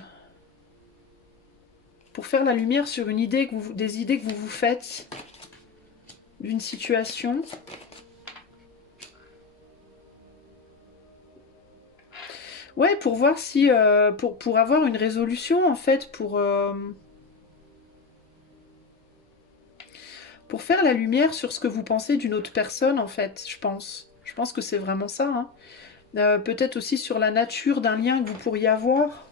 Pour faire la lumière sur une idée des idées que vous vous faites d'une situation. Ouais, pour voir si... pour avoir une résolution, en fait, pour faire la lumière sur ce que vous pensez d'une autre personne, en fait, je pense. Je pense que c'est vraiment ça, hein. Peut-être aussi sur la nature d'un lien que vous pourriez avoir.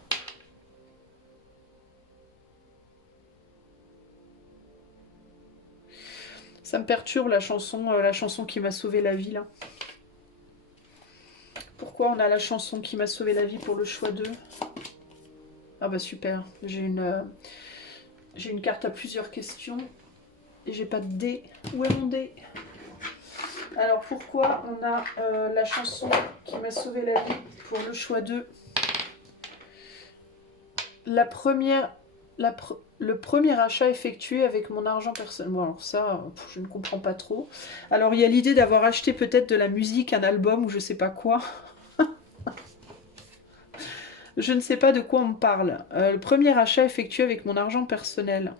Ça me perturbe la chanson qui m'a sauvé la vie, là. Pourquoi on a la chanson qui m'a sauvé la vie pour le choix 2? Ah bah super, j'ai une carte à plusieurs questions et j'ai pas de dé. Où est mon dé? Alors pourquoi on a la chanson qui m'a sauvé la vie pour le choix 2? La première, le premier achat effectué avec mon argent personnel. Bon alors ça, je ne comprends pas trop. Alors il y a l'idée d'avoir acheté peut-être de la musique, un album ou je sais pas quoi. Je ne sais pas de quoi on me parle. Le premier achat effectué avec mon argent personnel.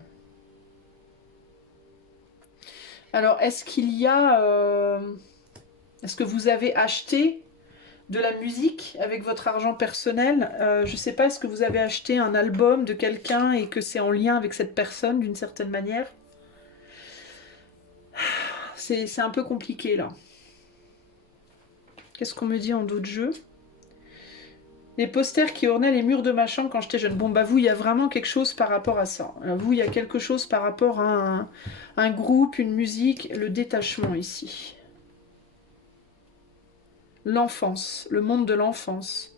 Alors, est-ce qu'il y a... est-ce que vous avez acheté de la musique avec votre argent personnel? Je ne sais pas, est-ce que vous avez acheté un album de quelqu'un et que c'est en lien avec cette personne d'une certaine manière? C'est un peu compliqué, là. Qu'est-ce qu'on me dit en dos de jeu? Les posters qui ornaient les murs de ma chambre quand j'étais jeune. Bon, bah vous, il y a vraiment quelque chose par rapport à ça. Vous, il y a quelque chose par rapport à un groupe, une musique, le détachement ici. L'enfance, le monde de l'enfance.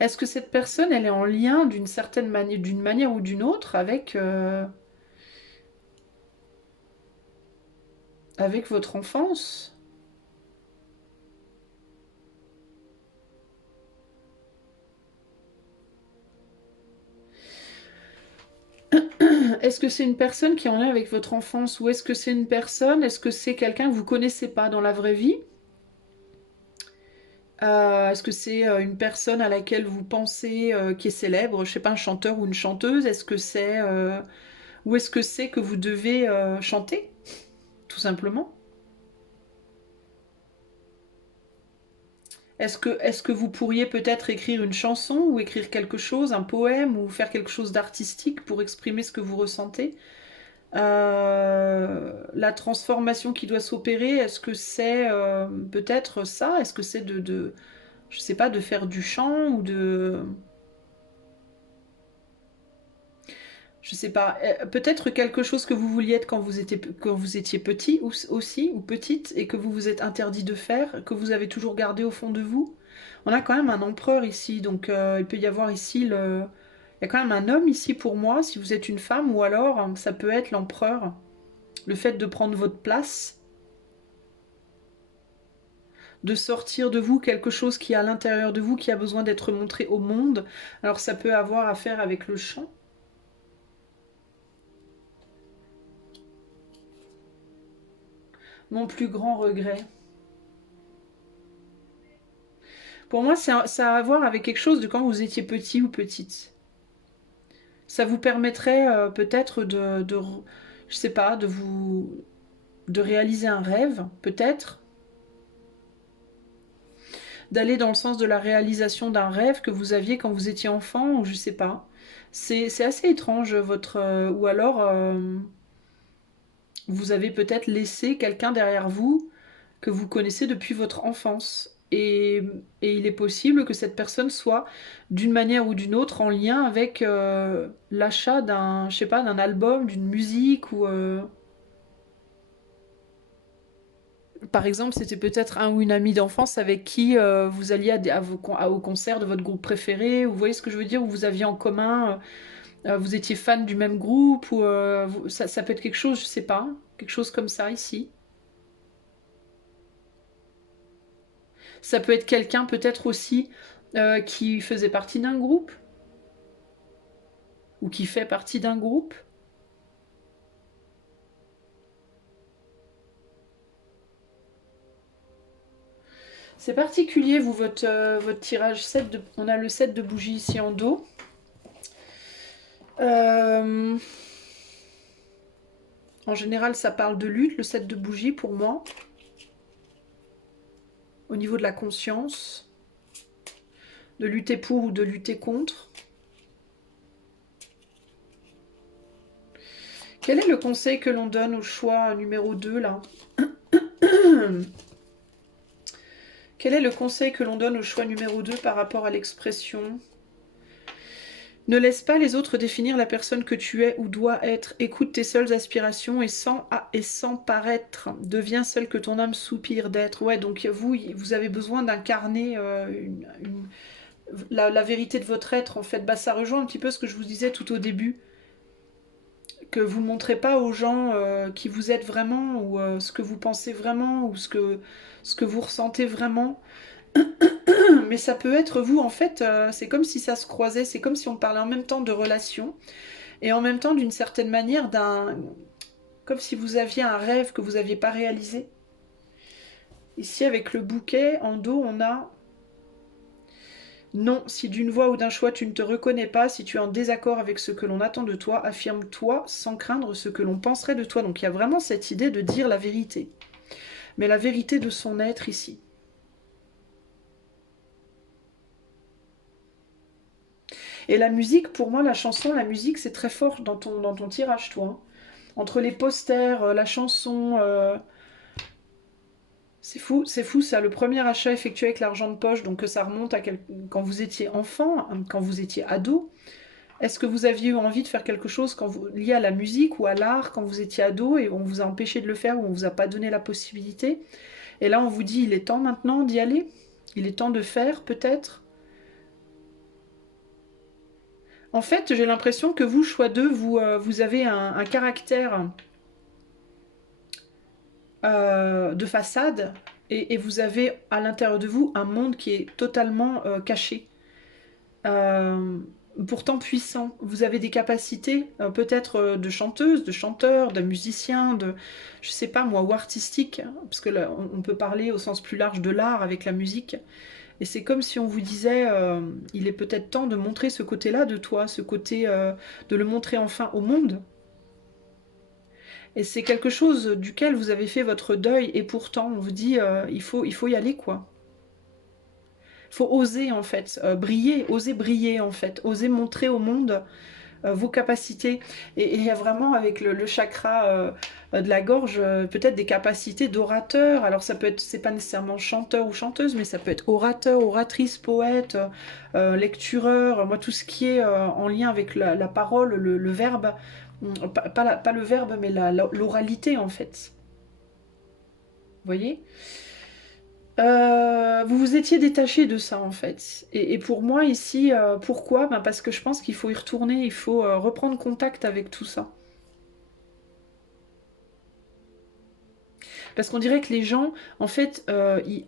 Est-ce que cette personne, elle est en lien d'une certaine manière, d'une manière ou d'une autre avec votre enfance? Est-ce que c'est une personne qui est en lien avec votre enfance ou est-ce que c'est une personne, est-ce que c'est quelqu'un que vous connaissez pas dans la vraie vie? Est-ce que c'est une personne à laquelle vous pensez qui est célèbre, je sais pas, un chanteur ou une chanteuse? Est-ce que c'est ou est-ce que c'est que vous devez chanter, tout simplement? Est-ce que vous pourriez peut-être écrire une chanson ou écrire quelque chose, un poème ou faire quelque chose d'artistique pour exprimer ce que vous ressentez? La transformation qui doit s'opérer, est-ce que c'est peut-être ça? Est-ce que c'est je sais pas, de faire du chant ou de... Je sais pas, peut-être quelque chose que vous vouliez être quand vous étiez petit aussi, ou petite, et que vous vous êtes interdit de faire, que vous avez toujours gardé au fond de vous. On a quand même un empereur ici, donc il peut y avoir ici le... Il y a quand même un homme ici pour moi, si vous êtes une femme, ou alors ça peut être l'empereur. Le fait de prendre votre place, de sortir de vous quelque chose qui est à l'intérieur de vous, qui a besoin d'être montré au monde. Alors ça peut avoir à faire avec le chant. Mon plus grand regret. Pour moi, ça a à voir avec quelque chose de quand vous étiez petit ou petite. Ça vous permettrait peut-être je sais pas, de réaliser un rêve, peut-être. d'aller dans le sens de la réalisation d'un rêve que vous aviez quand vous étiez enfant, ou je sais pas. C'est assez étrange, votre... ou alors, vous avez peut-être laissé quelqu'un derrière vous que vous connaissez depuis votre enfance. Et il est possible que cette personne soit, d'une manière ou d'une autre, en lien avec l'achat d'un, je sais pas, d'un album, d'une musique, ou... par exemple, c'était peut-être un ou une amie d'enfance avec qui vous alliez au concert de votre groupe préféré, ou vous voyez ce que je veux dire, où vous aviez en commun, vous étiez fan du même groupe, ou ça peut être quelque chose, je sais pas, quelque chose comme ça ici. Ça peut être quelqu'un peut-être aussi qui faisait partie d'un groupe, ou qui fait partie d'un groupe. C'est particulier, vous, votre tirage 7 de... On a le 7 de bougies ici en dos. Euh, En général, ça parle de lutte, le 7 de bougies pour moi. Au niveau de la conscience. De lutter pour ou de lutter contre. Quel est le conseil que l'on donne au choix numéro 2 là? Quel est le conseil que l'on donne au choix numéro 2 par rapport à l'expression? Ne laisse pas les autres définir la personne que tu es ou dois être. Écoute tes seules aspirations et sans paraître. Deviens celle que ton âme soupire d'être. Ouais, donc vous avez besoin d'incarner la vérité de votre être, en fait. Bah, ça rejoint un petit peu ce que je vous disais tout au début. Que vous ne montrez pas aux gens qui vous êtes vraiment, ou ce que vous pensez vraiment, ou ce que vous ressentez vraiment. Mais ça peut être vous, en fait, c'est comme si ça se croisait, c'est comme si on parlait en même temps de relations, et en même temps d'une certaine manière comme si vous aviez un rêve que vous n'aviez pas réalisé. Ici, avec le bouquet, en dos, on a non, si d'une voix ou d'un choix tu ne te reconnais pas, si tu es en désaccord avec ce que l'on attend de toi, affirme-toi sans craindre ce que l'on penserait de toi. Donc il y a vraiment cette idée de dire la vérité. Mais la vérité de son être ici. Et la musique, pour moi, la chanson, la musique, c'est très fort dans ton tirage, toi. Hein. Entre les posters, la chanson... c'est fou ça, le premier achat effectué avec l'argent de poche, donc que ça remonte à quand vous étiez enfant, hein, quand vous étiez ado. Est-ce que vous aviez eu envie de faire quelque chose lié à la musique ou à l'art quand vous étiez ado et on vous a empêché de le faire ou on vous a pas donné la possibilité? Et là, on vous dit, il est temps maintenant d'y aller? Il est temps de faire, peut-être? En fait, j'ai l'impression que vous, choix 2, vous avez un caractère de façade et vous avez à l'intérieur de vous un monde qui est totalement caché. Euh, Pourtant puissant. Vous avez des capacités peut-être de chanteuse, de chanteur, de musicien, de, je sais pas moi, ou artistique, hein, parce que là, on peut parler au sens plus large de l'art avec la musique. Et c'est comme si on vous disait, il est peut-être temps de montrer ce côté-là de toi, ce côté, de le montrer enfin au monde. Et c'est quelque chose duquel vous avez fait votre deuil, et pourtant on vous dit, il faut y aller quoi. Faut oser en fait, briller, oser briller en fait, oser montrer au monde vos capacités. Et il y a vraiment avec le chakra de la gorge, peut-être des capacités d'orateur. Alors ça peut être, c'est pas nécessairement chanteur ou chanteuse, mais ça peut être orateur, oratrice, poète, lectureur. Moi, tout ce qui est en lien avec la parole, le verbe, pas le verbe, mais l'oralité en fait. Vous voyez? Vous vous étiez détaché de ça en fait. Et pour moi ici, pourquoi? Ben, parce que je pense qu'il faut y retourner, il faut reprendre contact avec tout ça. Parce qu'on dirait que les gens, en fait,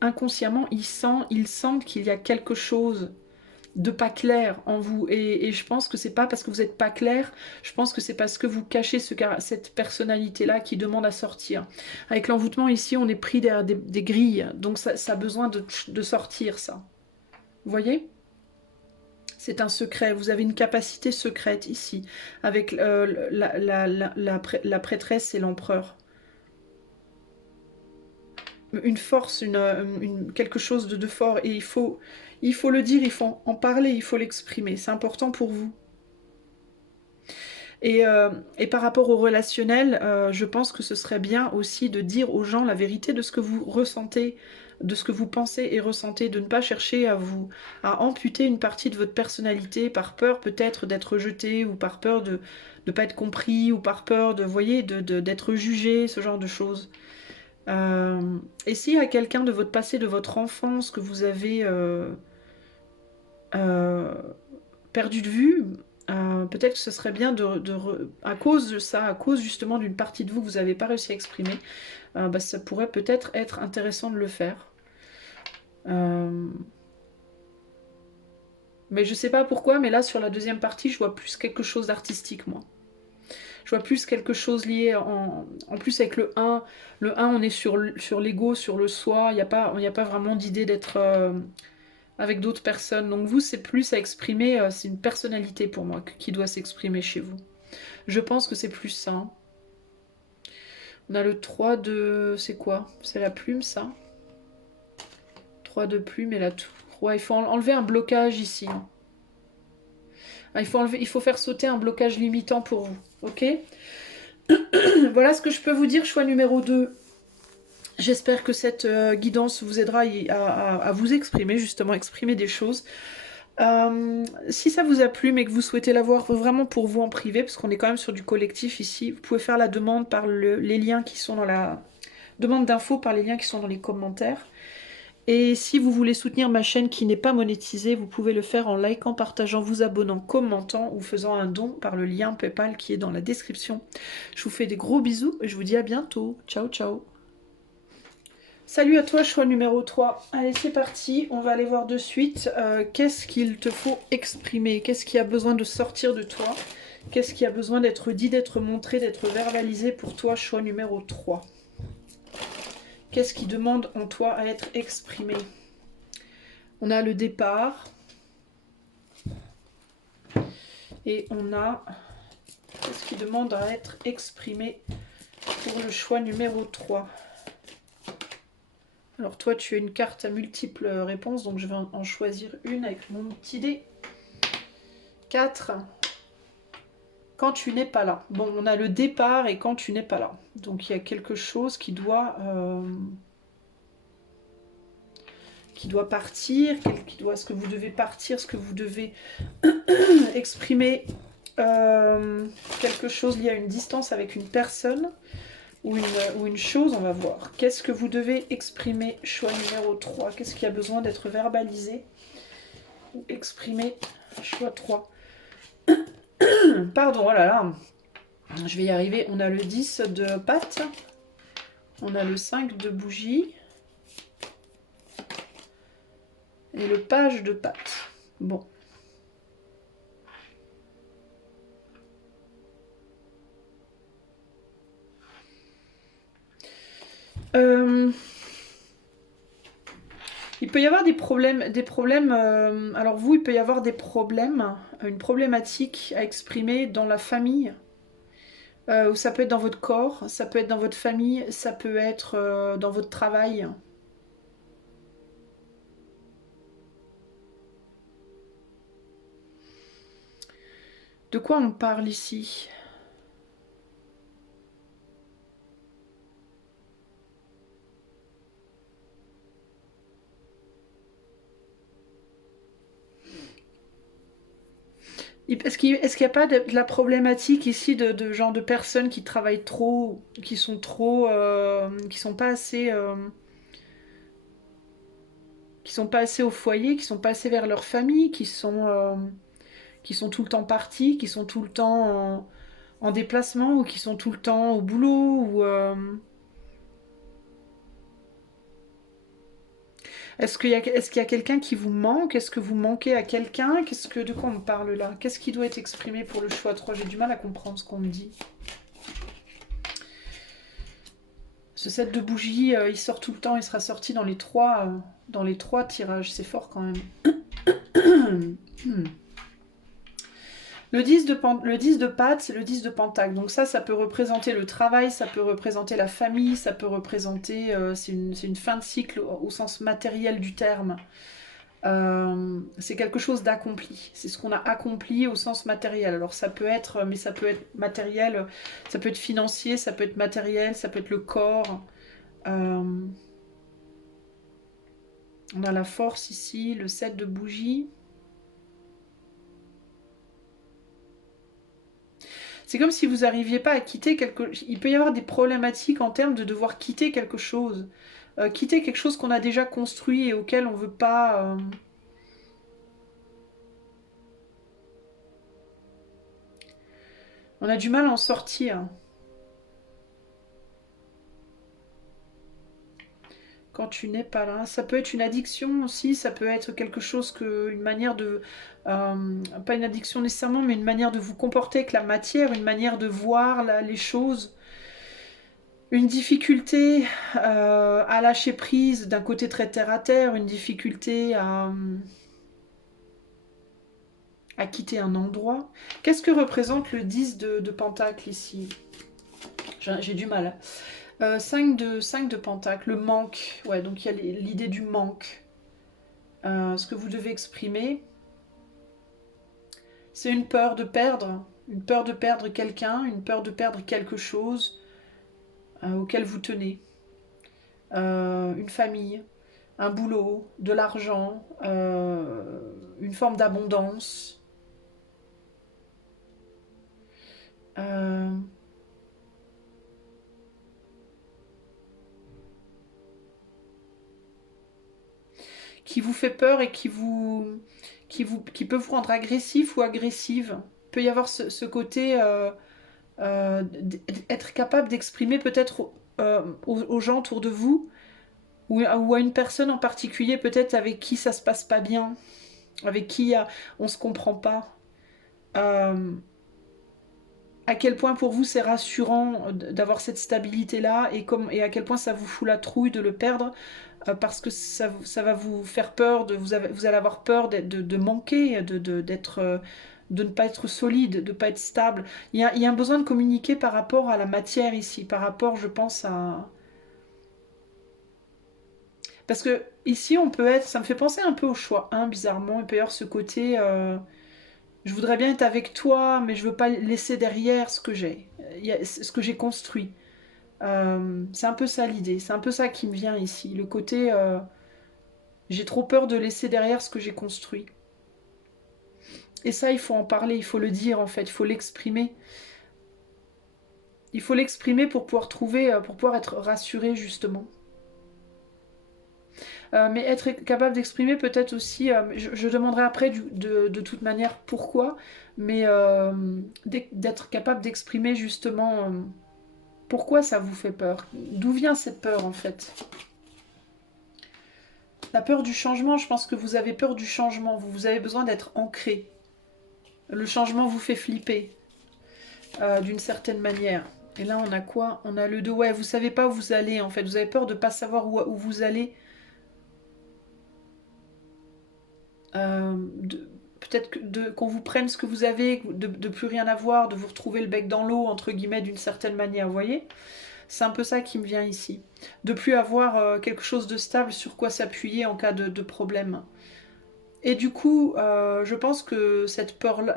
inconsciemment, ils sentent qu'il y a quelque chose de pas clair en vous. Et je pense que c'est pas parce que vous n'êtes pas clair, je pense que c'est parce que vous cachez cette personnalité-là qui demande à sortir. Avec l'envoûtement ici, on est pris derrière des grilles, donc ça a besoin de sortir ça. Vous voyez? C'est un secret, vous avez une capacité secrète ici, avec la prêtresse et l'empereur. une force, quelque chose de fort. Et il faut le dire, il faut en parler, il faut l'exprimer. C'est important pour vous. Et par rapport au relationnel, je pense que ce serait bien aussi de dire aux gens la vérité de ce que vous ressentez, de ce que vous pensez et ressentez, de ne pas chercher à amputer une partie de votre personnalité par peur peut-être d'être rejeté ou par peur de ne pas être compris ou par peur de, voyez, d'être jugé, ce genre de choses. Et s'il y a quelqu'un de votre passé, de votre enfance que vous avez euh, perdu de vue, peut-être que ce serait bien à cause de ça, à cause justement d'une partie de vous que vous n'avez pas réussi à exprimer, bah, ça pourrait peut-être être intéressant de le faire. Mais je sais pas pourquoi, mais là sur la deuxième partie, je vois plus quelque chose d'artistique, moi. Je vois plus quelque chose lié en plus avec le 1. Le 1, on est sur l'ego, sur le soi. Il n'y a pas vraiment d'idée d'être avec d'autres personnes. Donc vous, c'est plus à exprimer, c'est une personnalité pour moi qui doit s'exprimer chez vous. Je pense que c'est plus ça. Hein. On a le 3 de... C'est quoi? C'est la plume, ça? 3 de plume et la tour. Ouais, il faut enlever un blocage ici. Hein. Ah, il faut faire sauter un blocage limitant pour vous. Ok. Voilà ce que je peux vous dire, choix numéro 2. J'espère que cette guidance vous aidera à vous exprimer, justement, exprimer des choses. Si ça vous a plu, mais que vous souhaitez l'avoir vraiment pour vous en privé, parce qu'on est quand même sur du collectif ici, vous pouvez faire la demande par les liens qui sont dans la... Demande d'infos par les liens qui sont dans les commentaires. Et si vous voulez soutenir ma chaîne qui n'est pas monétisée, vous pouvez le faire en likant, partageant, vous abonnant, commentant ou faisant un don par le lien PayPal qui est dans la description. Je vous fais des gros bisous et je vous dis à bientôt. Ciao, ciao. Salut à toi, choix numéro 3. Allez, c'est parti. On va aller voir de suite qu'est-ce qu'il te faut exprimer, qu'est-ce qui a besoin de sortir de toi, qu'est-ce qui a besoin d'être dit, d'être montré, d'être verbalisé pour toi, choix numéro 3. Qu'est-ce qui demande en toi à être exprimé? On a le départ. Et on a ce qui demande à être exprimé pour le choix numéro 3. Alors toi, tu as une carte à multiples réponses, donc je vais en choisir une avec mon petit dé. 4. Quand tu n'es pas là. Bon, on a le départ et quand tu n'es pas là. Donc il y a quelque chose qui doit partir, ce que vous devez partir, ce que vous devez exprimer. Quelque chose lié à une distance avec une personne ou une chose, on va voir. Qu'est-ce que vous devez exprimer, choix numéro 3? Qu'est-ce qui a besoin d'être verbalisé ou exprimé, choix 3? Pardon, oh là là, je vais y arriver. On a le 10 de patte, on a le 5 de bougie et le page de patte. Bon. Il peut y avoir des problèmes, alors vous, il peut y avoir des problèmes, une problématique à exprimer dans la famille, ou ça peut être dans votre corps, ça peut être dans votre famille, ça peut être dans votre travail. De quoi on parle ici? Est-ce qu'il n'y a pas de la problématique ici de genre de personnes qui travaillent trop, qui sont trop, qui sont pas assez, au foyer, qui sont pas assez vers leur famille, qui sont tout le temps partis, qui sont tout le temps en déplacement ou qui sont tout le temps au boulot ou est-ce qu'il y a quelqu'un qui vous manque? Est-ce que vous manquez à quelqu'un? De quoi on parle là? Qu'est-ce qui doit être exprimé pour le choix 3? J'ai du mal à comprendre ce qu'on me dit. Ce set de bougies, il sort tout le temps, il sera sorti dans les trois tirages. C'est fort quand même. Le 10 de patte, c'est le 10 de pentacle. Donc ça peut représenter le travail, ça peut représenter la famille, ça peut représenter... c'est une fin de cycle au sens matériel du terme. C'est quelque chose d'accompli. C'est ce qu'on a accompli au sens matériel. Alors ça peut être, mais ça peut être matériel, ça peut être financier, ça peut être matériel, ça peut être le corps. Euh, on a la force ici, le 7 de bougie. C'est comme si vous n'arriviez pas à quitter quelque chose. Il peut y avoir des problématiques en termes de devoir quitter quelque chose. Quitter quelque chose qu'on a déjà construit et auquel on veut pas... on a du mal à en sortir. Quand tu n'es pas là. Ça peut être une addiction aussi, ça peut être quelque chose que... une manière de... pas une addiction nécessairement, mais une manière de vous comporter avec la matière, une manière de voir les choses. Une difficulté à lâcher prise d'un côté très terre à terre, une difficulté à quitter un endroit. Qu'est-ce que représente le 10 de Pentacle ici? J'ai du mal. 5 de Pentacle, le manque. Ouais, donc il y a l'idée du manque. Ce que vous devez exprimer, c'est une peur de perdre quelqu'un, une peur de perdre quelque chose auquel vous tenez. Une famille, un boulot, de l'argent, une forme d'abondance. Euh, qui vous fait peur et qui peut vous rendre agressif ou agressive. Il peut y avoir ce côté être capable d'exprimer peut-être aux gens autour de vous ou à une personne en particulier peut-être avec qui ça se passe pas bien, avec qui on se comprend pas. Euh, à quel point pour vous c'est rassurant d'avoir cette stabilité-là et à quel point ça vous fout la trouille de le perdre parce que ça va vous faire peur, vous allez avoir peur de manquer, de ne pas être solide, de ne pas être stable. Il y a un besoin de communiquer par rapport à la matière ici, par rapport, je pense, à... Parce que ici, on peut être... Ça me fait penser un peu au choix 1, bizarrement. Il peut y avoir ce côté... je voudrais bien être avec toi, mais je veux pas laisser derrière ce que j'ai, ce que j'ai construit. C'est un peu ça l'idée, c'est un peu ça qui me vient ici. Le côté, j'ai trop peur de laisser derrière ce que j'ai construit. Et ça, il faut en parler, il faut le dire en fait, il faut l'exprimer. Il faut l'exprimer pour pouvoir trouver, pour pouvoir être rassuré justement. Mais être capable d'exprimer peut-être aussi, je demanderai après de toute manière pourquoi, mais d'être capable d'exprimer justement pourquoi ça vous fait peur. D'où vient cette peur en fait? La peur du changement, je pense que vous avez peur du changement, vous avez besoin d'être ancré. Le changement vous fait flipper d'une certaine manière. Et là, on a quoi? On a le 2. Ouais, vous savez pas où vous allez en fait. Vous avez peur de pas savoir où vous allez. Peut-être qu'on vous prenne ce que vous avez, de plus rien avoir, de vous retrouver le bec dans l'eau, entre guillemets, d'une certaine manière, vous voyez? C'est un peu ça qui me vient ici. De plus avoir quelque chose de stable sur quoi s'appuyer en cas de problème. Et du coup, je pense que cette peur-là,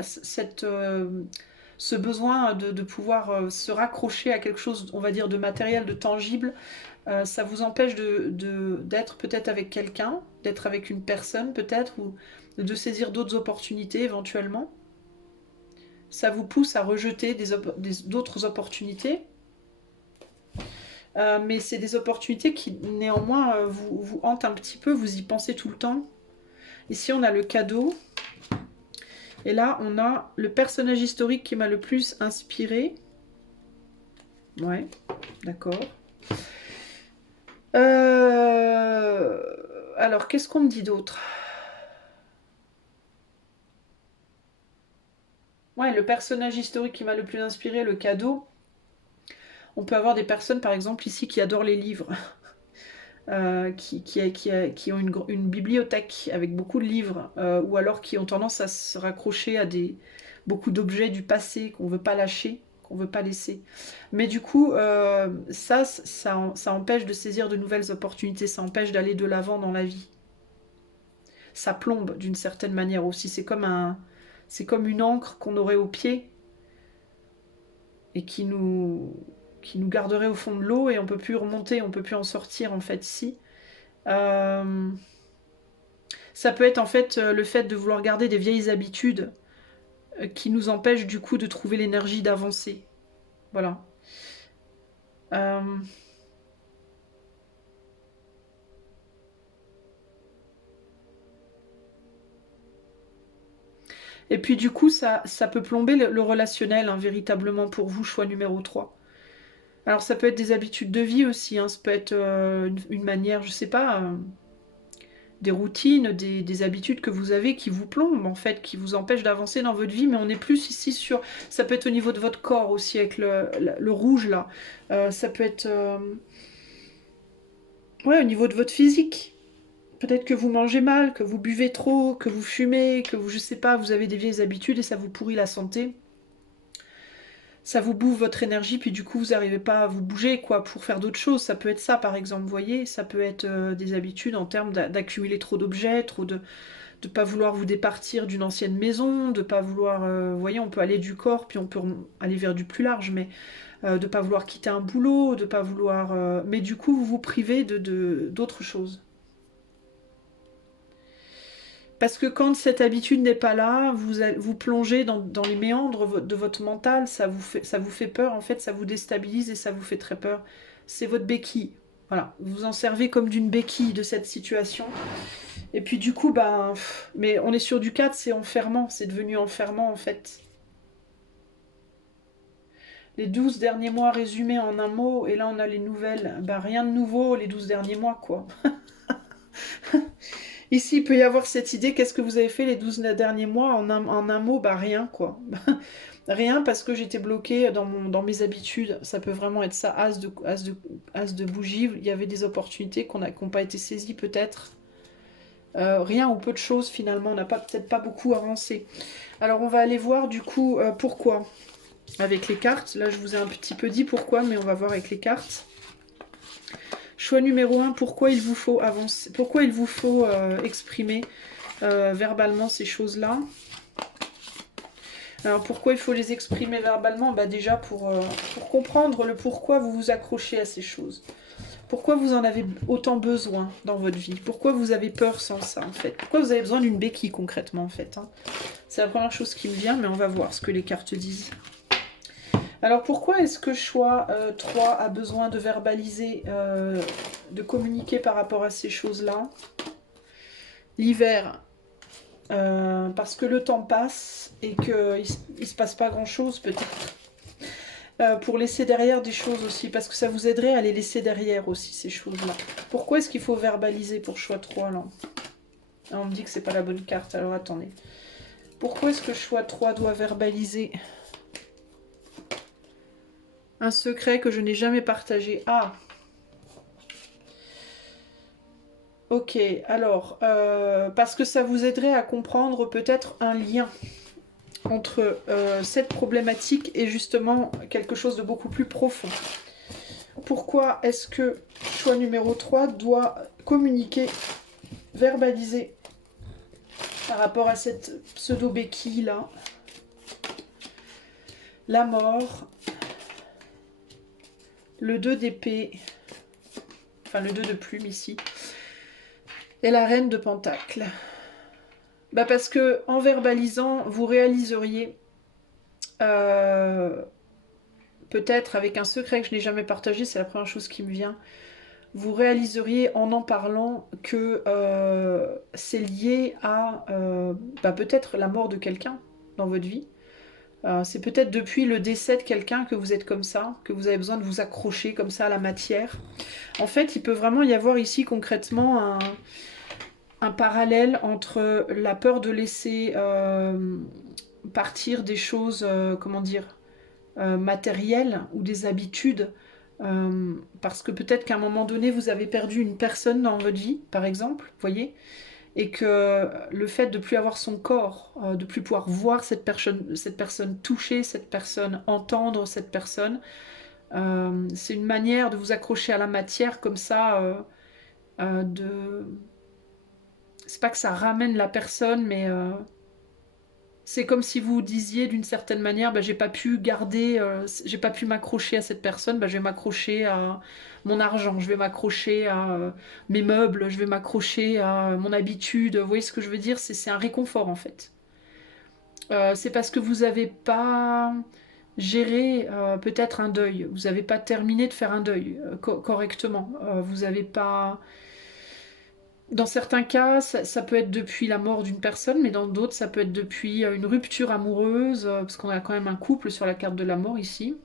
ce besoin de pouvoir se raccrocher à quelque chose, on va dire, de matériel, de tangible, ça vous empêche d'être peut-être avec quelqu'un, d'être avec une personne peut-être, ou de saisir d'autres opportunités éventuellement. Ça vous pousse à rejeter d'autres opportunités, mais c'est des opportunités qui néanmoins vous hantent un petit peu, vous y pensez tout le temps. Ici on a le cadeau, et là on a le personnage historique qui m'a le plus inspiré. Ouais, d'accord. Alors qu'est-ce qu'on me dit d'autre? Ouais, le personnage historique qui m'a le plus inspiré, le cadeau. On peut avoir des personnes, par exemple, ici, qui adorent les livres, qui ont une bibliothèque avec beaucoup de livres, ou alors qui ont tendance à se raccrocher à beaucoup d'objets du passé qu'on veut pas lâcher, qu'on veut pas laisser. Mais du coup, ça empêche de saisir de nouvelles opportunités, ça empêche d'aller de l'avant dans la vie. Ça plombe d'une certaine manière aussi. C'est comme une encre qu'on aurait au pied et qui nous garderait au fond de l'eau et on peut plus remonter, on peut plus en sortir en fait ici. Euh, Ça peut être en fait le fait de vouloir garder des vieilles habitudes qui nous empêchent du coup de trouver l'énergie d'avancer. Voilà. Euh, Et puis du coup, ça peut plomber le relationnel, hein, véritablement pour vous, choix numéro 3. Alors ça peut être des habitudes de vie aussi, hein, ça peut être une manière, je sais pas, des routines, des habitudes que vous avez qui vous plombent en fait, qui vous empêchent d'avancer dans votre vie, mais on est plus ici sur... Ça peut être au niveau de votre corps aussi, avec le rouge là. Ça peut être... Ouais, au niveau de votre physique. Peut-être que vous mangez mal, que vous buvez trop, que vous fumez, que vous, je sais pas, vous avez des vieilles habitudes et ça vous pourrit la santé. Ça vous bouffe votre énergie, puis du coup vous n'arrivez pas à vous bouger quoi pour faire d'autres choses. Ça peut être ça par exemple, vous voyez, ça peut être des habitudes en termes d'accumuler trop d'objets, trop de pas vouloir vous départir d'une ancienne maison, de pas vouloir, vous voyez, on peut aller du corps, puis on peut aller vers du plus large, mais de pas vouloir quitter un boulot, de pas vouloir, mais du coup vous vous privez d'autres choses. Parce que quand cette habitude n'est pas là, vous plongez dans les méandres de votre mental, ça vous fait peur, en fait, ça vous déstabilise et ça vous fait très peur. C'est votre béquille. Voilà, vous vous en servez comme d'une béquille de cette situation. Et puis du coup, ben, mais on est sur du 4, c'est enfermant, c'est devenu enfermant en fait. Les 12 derniers mois résumés en un mot, et là on a les nouvelles. Ben, rien de nouveau les 12 derniers mois, quoi. Ici, il peut y avoir cette idée, qu'est-ce que vous avez fait les 12 derniers mois en un mot, bah rien quoi. Rien parce que j'étais bloquée dans mes habitudes. Ça peut vraiment être ça, as de bougie. Il y avait des opportunités qui n'ont pas été saisies peut-être. Rien ou peu de choses finalement, on n'a peut-être pas beaucoup avancé. Alors on va aller voir du coup pourquoi avec les cartes. Là je vous ai un petit peu dit pourquoi, mais on va voir avec les cartes. Choix numéro 1, pourquoi il vous faut avancer, pourquoi il vous faut exprimer verbalement ces choses-là. Alors pourquoi il faut les exprimer verbalement? Bah déjà pour comprendre le pourquoi vous vous accrochez à ces choses. Pourquoi vous en avez autant besoin dans votre vie? Pourquoi vous avez peur sans ça en fait? Pourquoi vous avez besoin d'une béquille concrètement en fait, hein? C'est la première chose qui me vient, mais on va voir ce que les cartes disent. Alors pourquoi est-ce que choix 3 a besoin de verbaliser, de communiquer par rapport à ces choses-là? L'hiver, parce que le temps passe et qu'il ne se passe pas grand-chose peut-être. Pour laisser derrière des choses aussi, parce que ça vous aiderait à les laisser derrière aussi, ces choses-là. Pourquoi est-ce qu'il faut verbaliser pour choix 3 là? Ah, on me dit que c'est pas la bonne carte, alors attendez. Pourquoi est-ce que choix 3 doit verbaliser un secret que je n'ai jamais partagé? Ah, ok, alors, parce que ça vous aiderait à comprendre peut-être un lien entre cette problématique et justement quelque chose de beaucoup plus profond. Pourquoi est-ce que choix numéro 3 doit communiquer, verbaliser par rapport à cette pseudo-béquille là? La mort, le 2 d'épée, enfin le 2 de plume ici, et la reine de pentacle. Bah parce que en verbalisant, vous réaliseriez peut-être avec un secret que je n'ai jamais partagé, c'est la première chose qui me vient, vous réaliseriez en parlant que c'est lié à peut-être la mort de quelqu'un dans votre vie. C'est peut-être depuis le décès de quelqu'un que vous êtes comme ça, que vous avez besoin de vous accrocher comme ça à la matière. En fait, il peut vraiment y avoir ici concrètement un parallèle entre la peur de laisser partir des choses, comment dire, matérielles ou des habitudes, parce que peut-être qu'à un moment donné, vous avez perdu une personne dans votre vie, par exemple, vous voyez, et que le fait de plus avoir son corps, de plus pouvoir voir cette personne toucher, cette personne entendre, cette personne, c'est une manière de vous accrocher à la matière comme ça, de... C'est pas que ça ramène la personne, mais c'est comme si vous disiez d'une certaine manière, bah, j'ai pas pu garder, j'ai pas pu m'accrocher à cette personne, bah, je vais m'accrocher à mon argent, je vais m'accrocher à mes meubles, je vais m'accrocher à mon habitude. Vous voyez ce que je veux dire? C'est un réconfort en fait. C'est parce que vous n'avez pas géré peut-être un deuil, vous n'avez pas terminé de faire un deuil correctement. Vous n'avez pas dans certains cas, ça peut être depuis la mort d'une personne, mais dans d'autres, ça peut être depuis une rupture amoureuse, parce qu'on a quand même un couple sur la carte de la mort ici.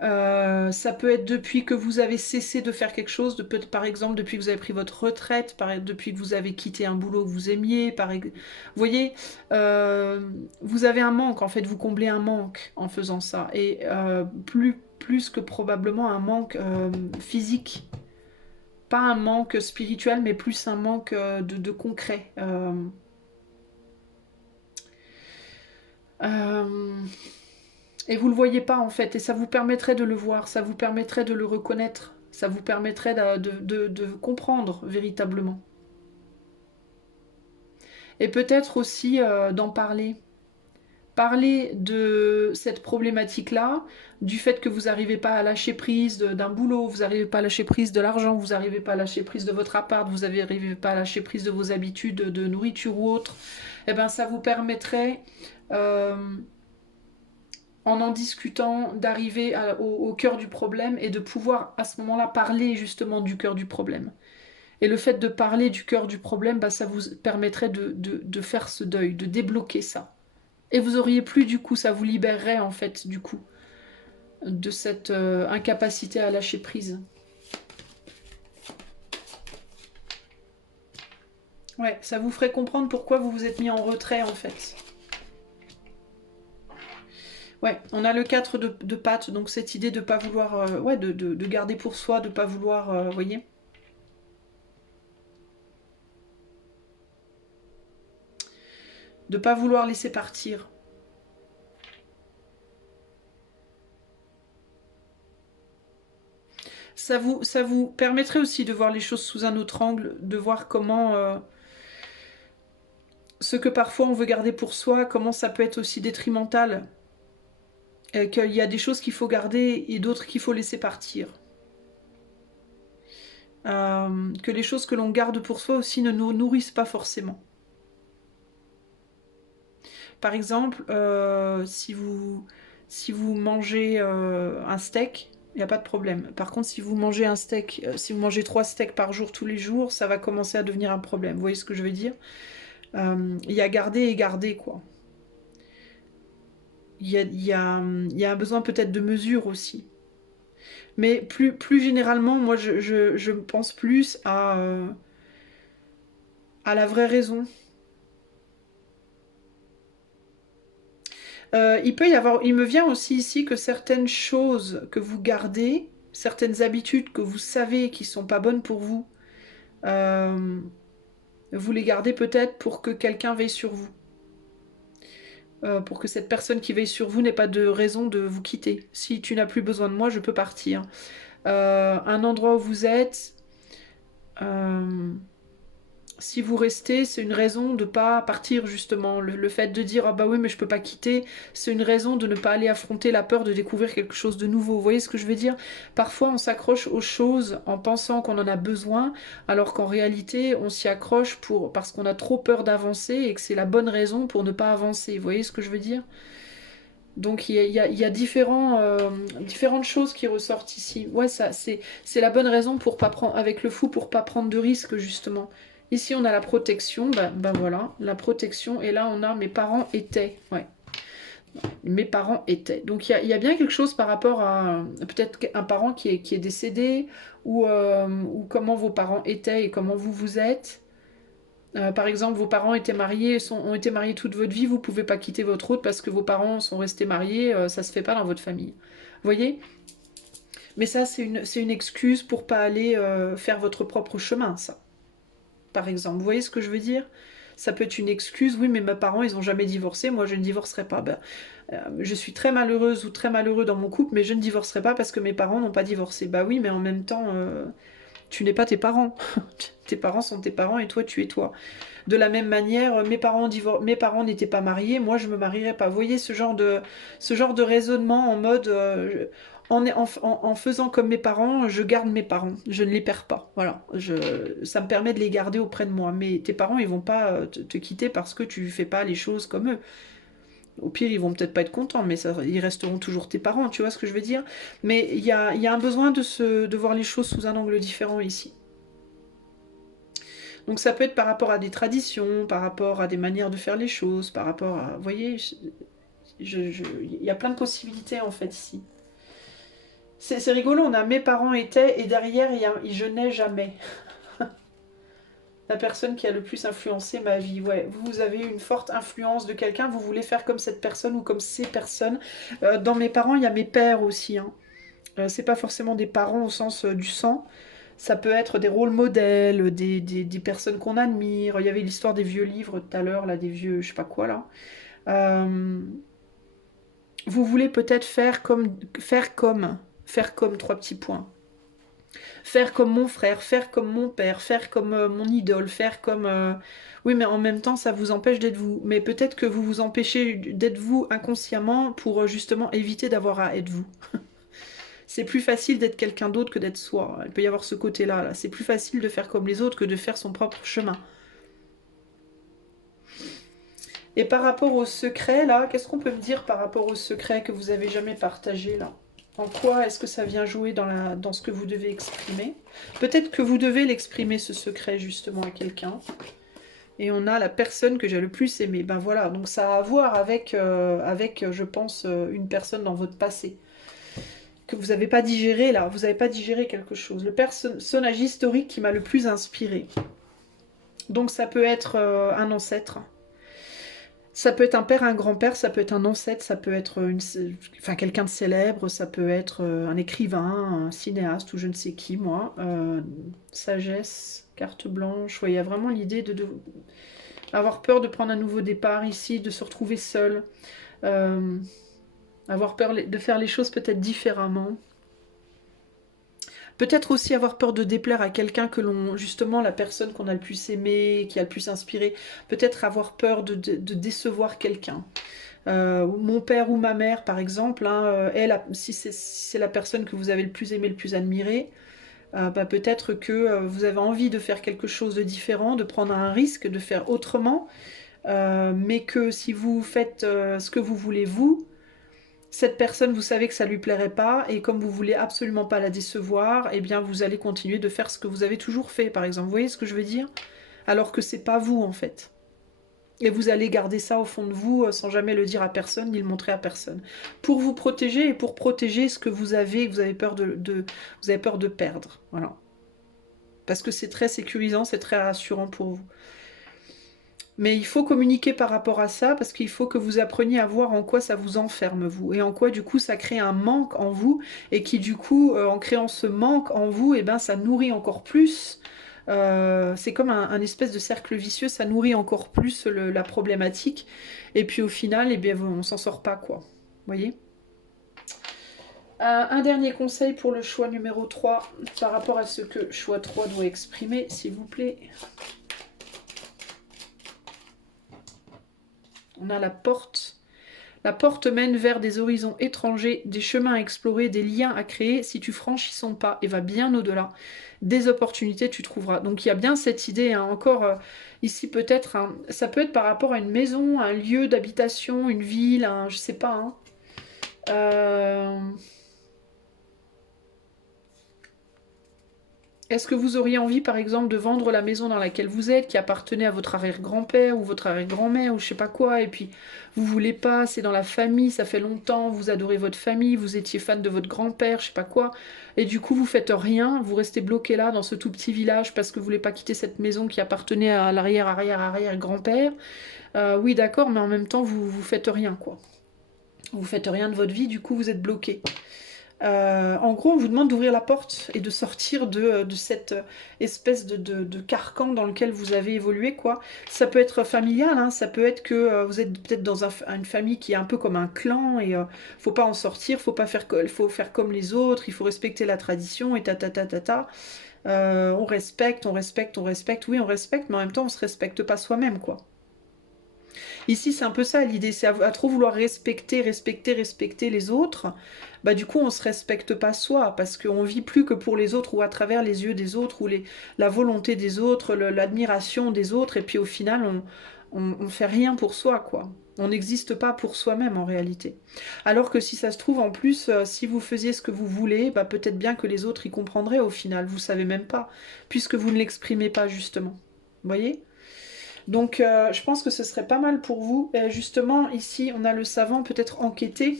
Ça peut être depuis que vous avez cessé de faire quelque chose, par exemple depuis que vous avez pris votre retraite, depuis que vous avez quitté un boulot que vous aimiez. Vous voyez, vous avez un manque, en fait, vous comblez un manque en faisant ça. Et plus que probablement un manque physique. Pas un manque spirituel, mais plus un manque de concret. Euh, et vous le voyez pas en fait, et ça vous permettrait de le voir, ça vous permettrait de le reconnaître, ça vous permettrait de comprendre véritablement. Et peut-être aussi d'en parler. Parler de cette problématique-là, du fait que vous n'arrivez pas à lâcher prise d'un boulot, vous n'arrivez pas à lâcher prise de l'argent, vous n'arrivez pas à lâcher prise de votre appart, vous n'arrivez pas à lâcher prise de vos habitudes de nourriture ou autre, eh ben ça vous permettrait, euh, en discutant, d'arriver au cœur du problème et de pouvoir à ce moment-là parler justement du cœur du problème. Et le fait de parler du cœur du problème, bah, ça vous permettrait de faire ce deuil, de débloquer ça. Et vous auriez plus du coup, ça vous libérerait en fait du coup de cette incapacité à lâcher prise. Ouais, ça vous ferait comprendre pourquoi vous vous êtes mis en retrait en fait. Ouais, on a le 4 de pattes, donc cette idée de pas vouloir, ouais, de garder pour soi, de pas vouloir, vous voyez, de pas vouloir laisser partir. Ça vous permettrait aussi de voir les choses sous un autre angle, de voir comment ce que parfois on veut garder pour soi, comment ça peut être aussi détrimental, qu'il y a des choses qu'il faut garder et d'autres qu'il faut laisser partir. Que les choses que l'on garde pour soi aussi ne nous nourrissent pas forcément. Par exemple, si vous mangez un steak, il n'y a pas de problème. Par contre, si vous mangez un steak, si vous mangez 3 steaks par jour tous les jours, ça va commencer à devenir un problème. Vous voyez ce que je veux dire? Il y a garder et garder, quoi. Il y a un besoin peut-être de mesure aussi. Mais plus généralement, moi, je pense plus à la vraie raison. Il peut y avoir, il me vient aussi ici que certaines choses que vous gardez, certaines habitudes que vous savez qui sont pas bonnes pour vous, euh, vous les gardez peut-être pour que quelqu'un veille sur vous. Pour que cette personne qui veille sur vous n'ait pas de raison de vous quitter. Si tu n'as plus besoin de moi, je peux partir. Un endroit où vous êtes, euh, si vous restez, c'est une raison de ne pas partir justement. Le fait de dire ah bah oui mais je peux pas quitter, c'est une raison de ne pas aller affronter la peur de découvrir quelque chose de nouveau. Vous voyez ce que je veux dire? Parfois on s'accroche aux choses en pensant qu'on en a besoin, alors qu'en réalité on s'y accroche parce qu'on a trop peur d'avancer et que c'est la bonne raison pour ne pas avancer. Vous voyez ce que je veux dire? Donc il y a différentes choses qui ressortent ici. Ouais, ça c'est la bonne raison pour pas prendre avec le fou pour pas prendre de risques justement. Ici on a la protection, bah voilà, la protection et là on a mes parents étaient. Ouais. Mes parents étaient. Donc il y a bien quelque chose par rapport à peut-être un parent qui est décédé ou comment vos parents étaient et comment vous êtes. Par exemple, vos parents étaient mariés, ont été mariés toute votre vie, vous pouvez pas quitter votre route parce que vos parents sont restés mariés, ça se fait pas dans votre famille. Vous voyez? Mais ça, c'est une excuse pour pas aller faire votre propre chemin, ça. par exemple. Vous voyez ce que je veux dire? Ça peut être une excuse, oui, mais mes parents, ils n'ont jamais divorcé, moi je ne divorcerai pas. Ben, je suis très malheureuse ou très malheureux dans mon couple, mais je ne divorcerai pas parce que mes parents n'ont pas divorcé. Bah oui, mais en même temps, tu n'es pas tes parents. Tes parents sont tes parents et toi, tu es toi. De la même manière, mes parents n'étaient pas mariés, moi je me marierais pas. Vous voyez ce genre de raisonnement en mode en faisant comme mes parents, je garde mes parents, je ne les perds pas. Voilà, ça me permet de les garder auprès de moi. Mais tes parents, ils vont pas te quitter parce que tu fais pas les choses comme eux. Au pire, ils vont peut-être pas être contents, mais ils resteront toujours tes parents, tu vois ce que je veux dire? Mais il y a un besoin de voir les choses sous un angle différent ici. Donc ça peut être par rapport à des traditions, par rapport à des manières de faire les choses, par rapport à... Vous voyez, il y a plein de possibilités en fait ici. C'est rigolo, on a mes parents étaient et derrière il y a je n'ai jamais. La personne qui a le plus influencé ma vie. Ouais, vous avez une forte influence de quelqu'un, vous voulez faire comme cette personne ou comme ces personnes. Dans mes parents, il y a mes pères aussi. Hein. C'est pas forcément des parents au sens du sang. Ça peut être des rôles modèles, des personnes qu'on admire. Il y avait l'histoire des vieux livres tout à l'heure, là, des vieux, je sais pas quoi, là. Euh, vous voulez peut-être faire comme trois petits points. Faire comme mon frère, faire comme mon père, faire comme mon idole, faire comme... Oui, mais en même temps, ça vous empêche d'être vous. Mais peut-être que vous vous empêchez d'être vous inconsciemment pour justement éviter d'avoir à être vous. C'est plus facile d'être quelqu'un d'autre que d'être soi. Il peut y avoir ce côté-là. Là. C'est plus facile de faire comme les autres que de faire son propre chemin. Et par rapport au secret, là, qu'est-ce qu'on peut me dire par rapport au secret que vous avez jamais partagé, là? En quoi est-ce que ça vient jouer dans ce que vous devez exprimer? Peut-être que vous devez l'exprimer, ce secret, justement, à quelqu'un. Et on a la personne que j'ai le plus aimée. Ben voilà, donc ça a à voir avec je pense, une personne dans votre passé. Que vous n'avez pas digéré, là. Vous n'avez pas digéré quelque chose. Le personnage historique qui m'a le plus inspiré. Donc ça peut être un ancêtre. Ça peut être un père, un grand-père, ça peut être un ancêtre, ça peut être quelqu'un de célèbre, ça peut être un écrivain, un cinéaste ou je ne sais qui, moi. Sagesse, carte blanche. Ouais, il y a vraiment l'idée de avoir peur de prendre un nouveau départ ici, de se retrouver seul. Euh, avoir peur de faire les choses peut-être différemment. Peut-être aussi avoir peur de déplaire à quelqu'un que l'on, justement, la personne qu'on a le plus aimé, qui a le plus inspiré. Peut-être avoir peur de décevoir quelqu'un. Mon père ou ma mère, par exemple, hein, elle, si c'est la personne que vous avez le plus aimé, le plus admiré, bah, peut-être que vous avez envie de faire quelque chose de différent, de prendre un risque, de faire autrement, mais que si vous faites ce que vous voulez vous, cette personne, vous savez que ça lui plairait pas, et comme vous voulez absolument pas la décevoir, eh bien vous allez continuer de faire ce que vous avez toujours fait, par exemple. Vous voyez ce que je veux dire? Alors que c'est pas vous en fait. Et vous allez garder ça au fond de vous sans jamais le dire à personne ni le montrer à personne. Pour vous protéger et pour protéger ce que vous avez, que vous avez peur vous avez peur de perdre. Voilà. Parce que c'est très sécurisant, c'est très rassurant pour vous. Mais il faut communiquer par rapport à ça parce qu'il faut que vous appreniez à voir en quoi ça vous enferme, vous. Et en quoi, du coup, ça crée un manque en vous. Et qui, du coup, en créant ce manque en vous, eh ben, ça nourrit encore plus. C'est comme un espèce de cercle vicieux, ça nourrit encore plus la problématique. Et puis au final, eh bien, on s'en sort pas, quoi. Vous voyez? Un dernier conseil pour le choix numéro 3 par rapport à ce que choix 3 doit exprimer, s'il vous plaît. On a la porte. La porte mène vers des horizons étrangers, des chemins à explorer, des liens à créer. Si tu franchis son pas et vas bien au-delà, des opportunités tu trouveras. Donc il y a bien cette idée, hein, encore ici peut-être, hein, ça peut être par rapport à une maison, un lieu d'habitation, une ville, je sais pas. Hein. Euh, Est-ce que vous auriez envie, par exemple, de vendre la maison dans laquelle vous êtes, qui appartenait à votre arrière-grand-père ou votre arrière-grand-mère ou je sais pas quoi, et puis vous voulez pas, c'est dans la famille, ça fait longtemps, vous adorez votre famille, vous étiez fan de votre grand-père, je sais pas quoi, et du coup vous faites rien, vous restez bloqué là dans ce tout petit village parce que vous voulez pas quitter cette maison qui appartenait à l'arrière-arrière-arrière-grand-père. Oui, d'accord, mais en même temps vous faites rien, quoi. Vous faites rien de votre vie, du coup vous êtes bloqué. En gros, on vous demande d'ouvrir la porte et de sortir de cette espèce de carcan dans lequel vous avez évolué, quoi. Ça peut être familial, hein, ça peut être que vous êtes peut-être dans une famille qui est un peu comme un clan et faut pas en sortir, faut faire comme les autres, il faut respecter la tradition et ta ta ta ta ta. On respecte, on respecte, on respecte. Oui, on respecte, mais en même temps, on se respecte pas soi-même, quoi. Ici, c'est un peu ça l'idée, c'est à trop vouloir respecter les autres. Bah du coup, on se respecte pas soi parce qu'on vit plus que pour les autres ou à travers les yeux des autres ou la volonté des autres, l'admiration des autres. Et puis au final, on fait rien pour soi, quoi. On n'existe pas pour soi-même en réalité. Alors que si ça se trouve, en plus, si vous faisiez ce que vous voulez, bah peut-être bien que les autres y comprendraient au final. Vous savez même pas, puisque vous ne l'exprimez pas justement. Vous voyez? Donc je pense que ce serait pas mal pour vous. Et justement, ici, on a le savant peut-être enquêté.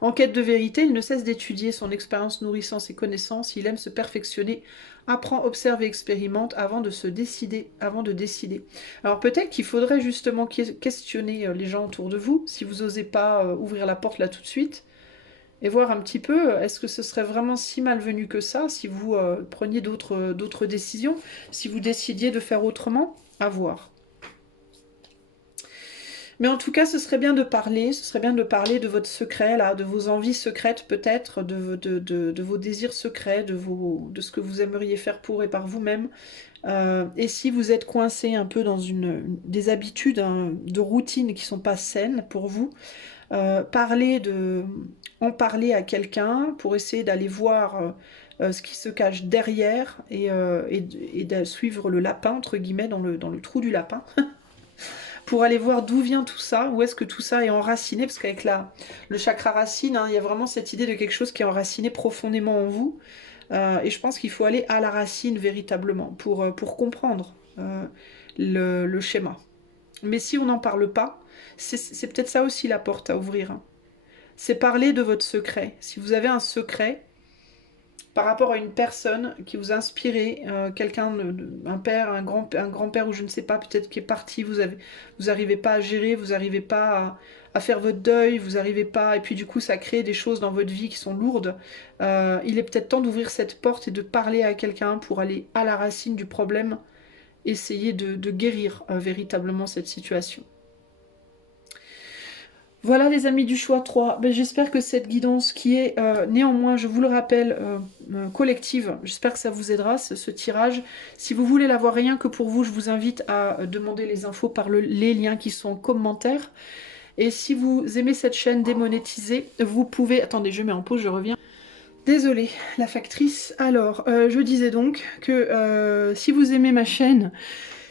En quête de vérité, il ne cesse d'étudier son expérience nourrissant ses connaissances. Il aime se perfectionner, apprend, observe et expérimente avant de se décider, avant de décider. Alors peut-être qu'il faudrait justement questionner les gens autour de vous, si vous n'osez pas ouvrir la porte là tout de suite, et voir un petit peu, est-ce que ce serait vraiment si malvenu que ça, si vous preniez d'autres décisions, si vous décidiez de faire autrement, à voir. Mais en tout cas, ce serait bien de parler de votre secret, là, de vos envies secrètes peut-être, de vos désirs secrets, de ce que vous aimeriez faire pour et par vous-même. Et si vous êtes coincé un peu dans des habitudes, hein, de routine qui sont pas saines pour vous, en parler à quelqu'un pour essayer d'aller voir ce qui se cache derrière et de suivre le lapin, entre guillemets, dans le trou du lapin pour aller voir d'où vient tout ça, où est-ce que tout ça est enraciné, parce qu'avec le chakra racine, hein, il y a vraiment cette idée de quelque chose qui est enraciné profondément en vous, et je pense qu'il faut aller à la racine véritablement pour comprendre le schéma. Mais si on n'en parle pas, c'est peut-être ça aussi la porte à ouvrir, hein. C'est parler de votre secret. Si vous avez un secret, par rapport à une personne qui vous a inspiré, quelqu'un, un père, un grand-père ou je ne sais pas, peut-être qui est parti, vous n'arrivez pas à gérer, vous n'arrivez pas à faire votre deuil, vous n'arrivez pas, et puis du coup ça crée des choses dans votre vie qui sont lourdes. Il est peut-être temps d'ouvrir cette porte et de parler à quelqu'un pour aller à la racine du problème, essayer de guérir véritablement cette situation. Voilà les amis du choix 3. Ben, j'espère que cette guidance qui est néanmoins, je vous le rappelle, collective, j'espère que ça vous aidera, ce tirage. Si vous voulez l'avoir rien que pour vous, je vous invite à demander les infos par les liens qui sont en commentaire. Et si vous aimez cette chaîne démonétisée, vous pouvez... Attendez, je mets en pause, je reviens. Désolée, la factrice. Alors, je disais donc que si vous aimez ma chaîne,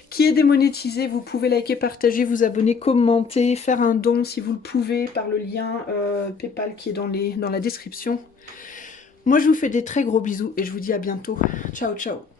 qui est démonétisé, vous pouvez liker, partager, vous abonner, commenter, faire un don si vous le pouvez par le lien PayPal qui est dans la description. Moi je vous fais des très gros bisous et je vous dis à bientôt. Ciao ciao.